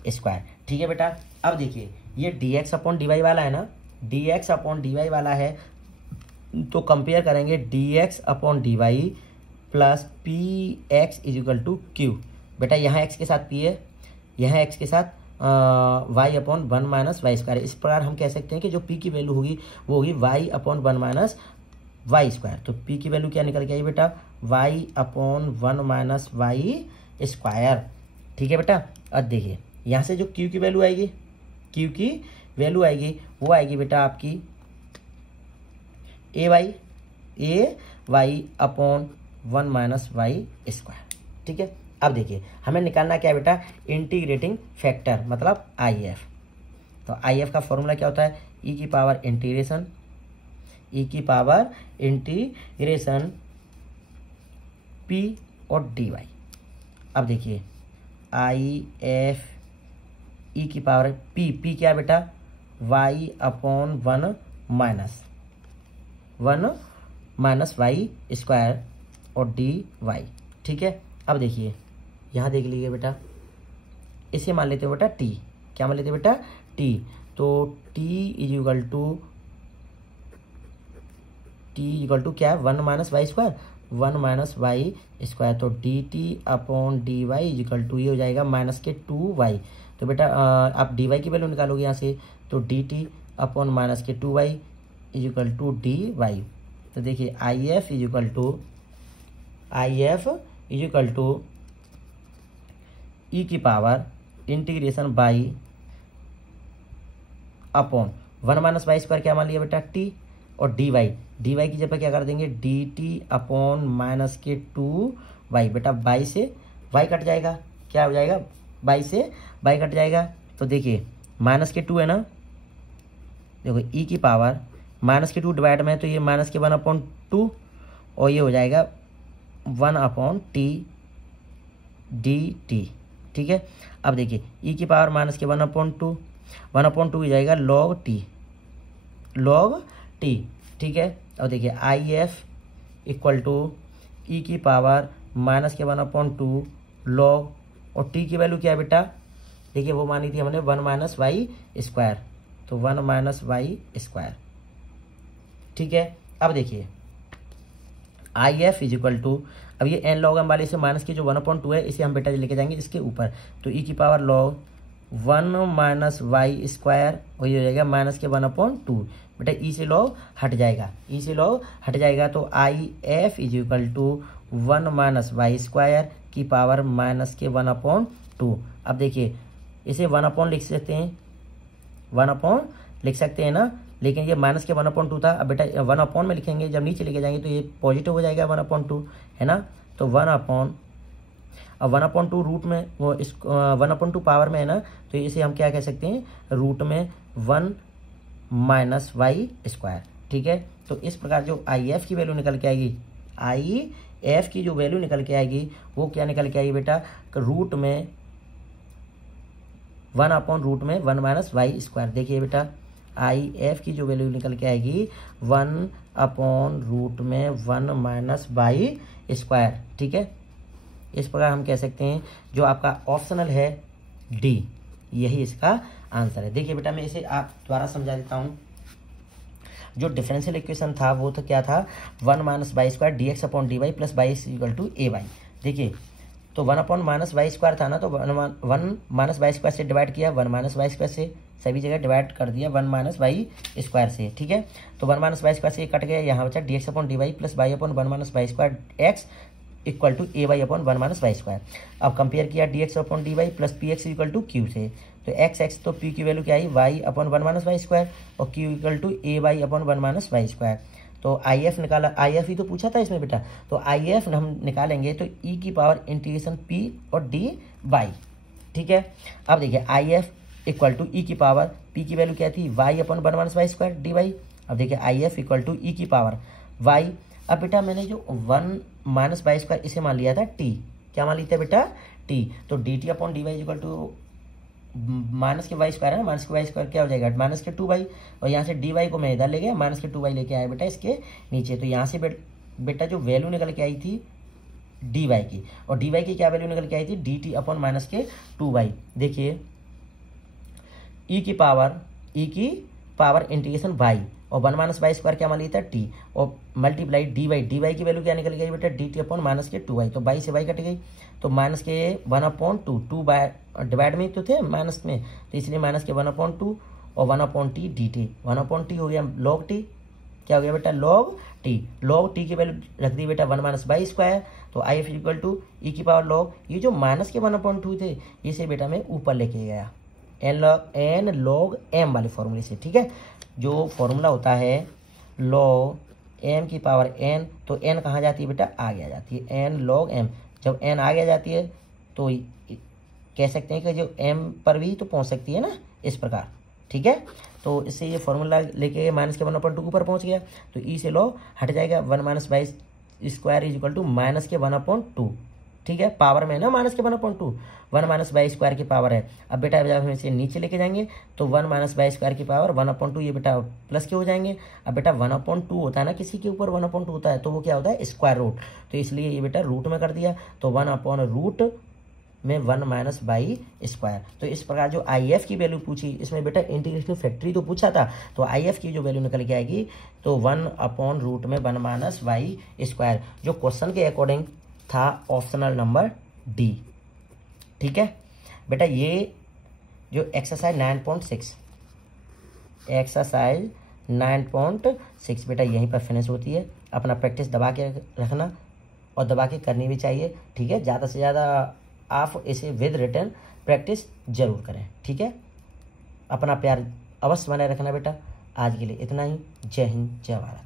y²। ठीक है बेटा। अब देखिए ये dx/dy वाला है ना, dx/dy वाला है, तो कंपेयर करेंगे dx/dy प्लस px = q। बेटा यहाँ x के साथ p है, यहाँ x के साथ y/1 - y²। इस प्रकार हम कह सकते हैं कि जो p की वैल्यू होगी वो होगी y/1 - y²। तो p की वैल्यू क्या निकल के आई बेटा, y/1 - y²। ठीक है बेटा। अब देखिए यहाँ से जो क्यू की वैल्यू आएगी, क्यू की वैल्यू आएगी वो आएगी बेटा आपकी a y upon 1 minus y square. ठीक है। अब देखिए हमें निकालना क्या है बेटा, इंटीग्रेटिंग फैक्टर मतलब आई एफ। तो आई एफ का फॉर्मूला क्या होता है, ई की पावर इंटीग्रेशन पी और डी वाई। अब देखिए आई एफ ई की पावर पी क्या है बेटा, y upon 1 minus y square और डी वाई। ठीक है। अब देखिए यहाँ देख लीजिए बेटा, इसे मान लेते हो बेटा टी। क्या मान लेते हैं बेटा, टी। तो टी इज इक्वल टू क्या है, 1 minus y square, 1 minus y square. तो d t upon d y is equal to ये हो जाएगा माइनस के 2 वाई। तो बेटा आप डी वाई की वैल्यू निकालोगे यहाँ से, तो d t upon minus k 2 y is equal to d y. तो देखिए I F is equal to e की power integration by upon 1 minus y square क्या मान लिया बेटा टी, और डी वाई की जगह क्या कर देंगे D t upon minus k 2 Y. बेटा वाई से वाई कट जाएगा, क्या हो जाएगा, वाई से वाई कट जाएगा। तो देखिए माइनस के 2 है ना, देखो ई की पावर माइनस के 2 डिवाइड में है तो ये माइनस के 1/2 और ये हो जाएगा 1 टी डी टी। ठीक है। अब देखिए ई की पावर माइनस के 1/2 हो जाएगा लॉग टी। ठीक है। अब देखिए I F equal to e की पावर माइनस के 1/2 लॉग, और टी की वैल्यू क्या है बेटा, देखिए वो मानी थी हमने 1 माइनस वाई स्क्वायर, तो 1 माइनस वाई स्क्वायर। ठीक है। अब देखिए I F is equal to, अब ये एन लॉग एम वाले से माइनस की जो 1/2 है इसे हम बेटा लेके जाएंगे इसके ऊपर, तो ई की power log 1 minus y square और ये हो जाएगा माइनस के 1/2। बेटा ई से लॉग हट जाएगा, तो I F is equal to 1 minus y square की पावर माइनस के 1/2। अब देखिए इसे 1 लिख सकते हैं, 1 लिख सकते हैं ना, लेकिन ये माइनस के 1/2 था। अब बेटा 1 में लिखेंगे, जब नीचे लेके जाएंगे तो ये पॉजिटिव हो जाएगा 1/2, है ना। तो 1/2 रूट में वो इस 1/2 पावर में है ना, तो इसे हम क्या कह सकते हैं, रूट में 1 माइनस वाई स्क्वायर। ठीक है। तो इस प्रकार जो आई एफ की वैल्यू निकल के आएगी, आई एफ की जो वैल्यू निकल के आएगी वो क्या निकल के आएगी बेटा, रूट में 1 माइनस वाई स्क्वायर। देखिए बेटा आई एफ की जो वैल्यू निकल के आएगी 1 माइनस वाई स्क्वायर। ठीक है। इस प्रकार हम कह सकते हैं जो आपका ऑप्शनल है डी, यही इसका आंसर है। देखिए बेटा मैं इसे आप द्वारा समझा देता हूँ। जो डिफरेंशियल इक्वेशन था वो तो क्या था, 1 minus y square d x upon d y plus y equal to a y. देखिए तो 1 माइनस वाई स्क्वायर था ना, तो 1 माइनस वाई स्क्वायर से डिवाइड किया, 1 माइनस वाई स्क्वायर से सभी जगह डिवाइड कर दिया 1 माइनस वाई स्क्वायर से। ठीक है। तो 1 माइनस वाई स्क्वायर से कट गया, यहाँ बचा d x upon d y plus y upon 1 minus y square x equal to a y upon 1 minus y square. अब कंपेयर किया d x upon d y plus P x equal to Q से, तो x तो P की value क्या आई, y upon 1 minus y square, और Q equal to a y upon 1 minus y square. तो आई एफ निकाला, आई एफ ही तो पूछा था इसमें बेटा, तो आई एफ हम निकालेंगे तो ई की पावर इंटीग्रेशन पी और डी वाई। ठीक है। अब देखिए I F equal to e की पावर, पी की वैल्यू क्या थी, y upon 1 minus y square d y. अब देखिए I F equal to e की पावर वाई। अब बेटा मैंने जो 1 माइनस वाई स्क्वायर इसे मान लिया था टी, क्या मान लिया था बेटा टी, तो d t upon d y equal to minus के वाई स्क्वायर है ना, माइनस के वाई स्क्वायर क्या हो जाएगा माइनस के 2 वाई, और यहाँ से डी वाई को मैं इधर ले गया, माइनस के 2 वाई लेके आया बेटा इसके नीचे। तो यहाँ से बेटा जो वैल्यू निकल के आई थी डी वाई की, और डी वाई की क्या वैल्यू निकल के आई थी, D t upon minus k 2 Y. देखिए ई की पावर इंटीग्रेशन वाई और 1 माइनस वाई स्क्वायर क्या मान लिया था टी, और मल्टीप्लाई डी वाई की वैल्यू क्या निकल गई बेटा, D t upon minus k 2 Y. तो वाई से वाई कट गई, तो माइनस के 1/2 2 बाय डिवाइड में तो थे माइनस में, तो इसलिए माइनस के 1/2 और 1/t डी टी, 1/t हो गया लॉग टी, क्या हो गया बेटा लॉग टी की वैल्यू रख दी बेटा 1 माइनस वाई स्क्वायर, तो I F equal to e की पावर लॉग, ये जो माइनस के 1/2 थे इसे बेटा मैं ऊपर लेके गया एन लॉग एम वाले फॉर्मूले से, ठीक है। जो फॉर्मूला होता है लॉग एम की पावर एन, तो एन कहाँ जाती है बेटा, आगे आ जाती है, एन लॉग एम। जब एन आगे आ जाती है तो कह सकते हैं कि जो एम पर भी तो पहुंच सकती है ना, इस प्रकार, ठीक है। तो इससे ये फॉर्मूला लेके माइनस के 1/2 के ऊपर पहुंच गया, तो ई से लॉग हट जाएगा, 1 - y square is equal to minus के 1/2, ठीक है। पावर में ना माइनस के 1/2, 1 - बाई स्क्वायर की पावर है। अब बेटा जब हम इसे नीचे लेके जाएंगे तो 1 - बाई स्क्वायर की पावर 1/2, ये बेटा प्लस के हो जाएंगे। अब बेटा 1/2 होता है ना, किसी के ऊपर 1/2 होता है तो वो क्या होता है, स्क्वायर रूट, तो इसलिए ये बेटा रूट में कर दिया, तो 1/√1 - बाई स्क्वायर। तो इस प्रकार जो आई एफ की वैल्यू पूछी, इसमें बेटा इंटीग्रेशन फैक्टरी तो पूछा था, तो आई एफ की जो वैल्यू निकल के आएगी तो 1/√1 - बाई स्क्वायर, जो क्वेश्चन के अकॉर्डिंग था ऑप्शनल नंबर डी, ठीक है बेटा। ये जो एक्सरसाइज 9.6 बेटा यहीं पर फिनिश होती है। अपना प्रैक्टिस दबा के रखना और दबा के करनी भी चाहिए, ठीक है। ज़्यादा से ज़्यादा आप इसे विद रिटर्न प्रैक्टिस जरूर करें, ठीक है। अपना प्यार अवश्य बनाए रखना बेटा। आज के लिए इतना ही। जय हिंद, जय भारत।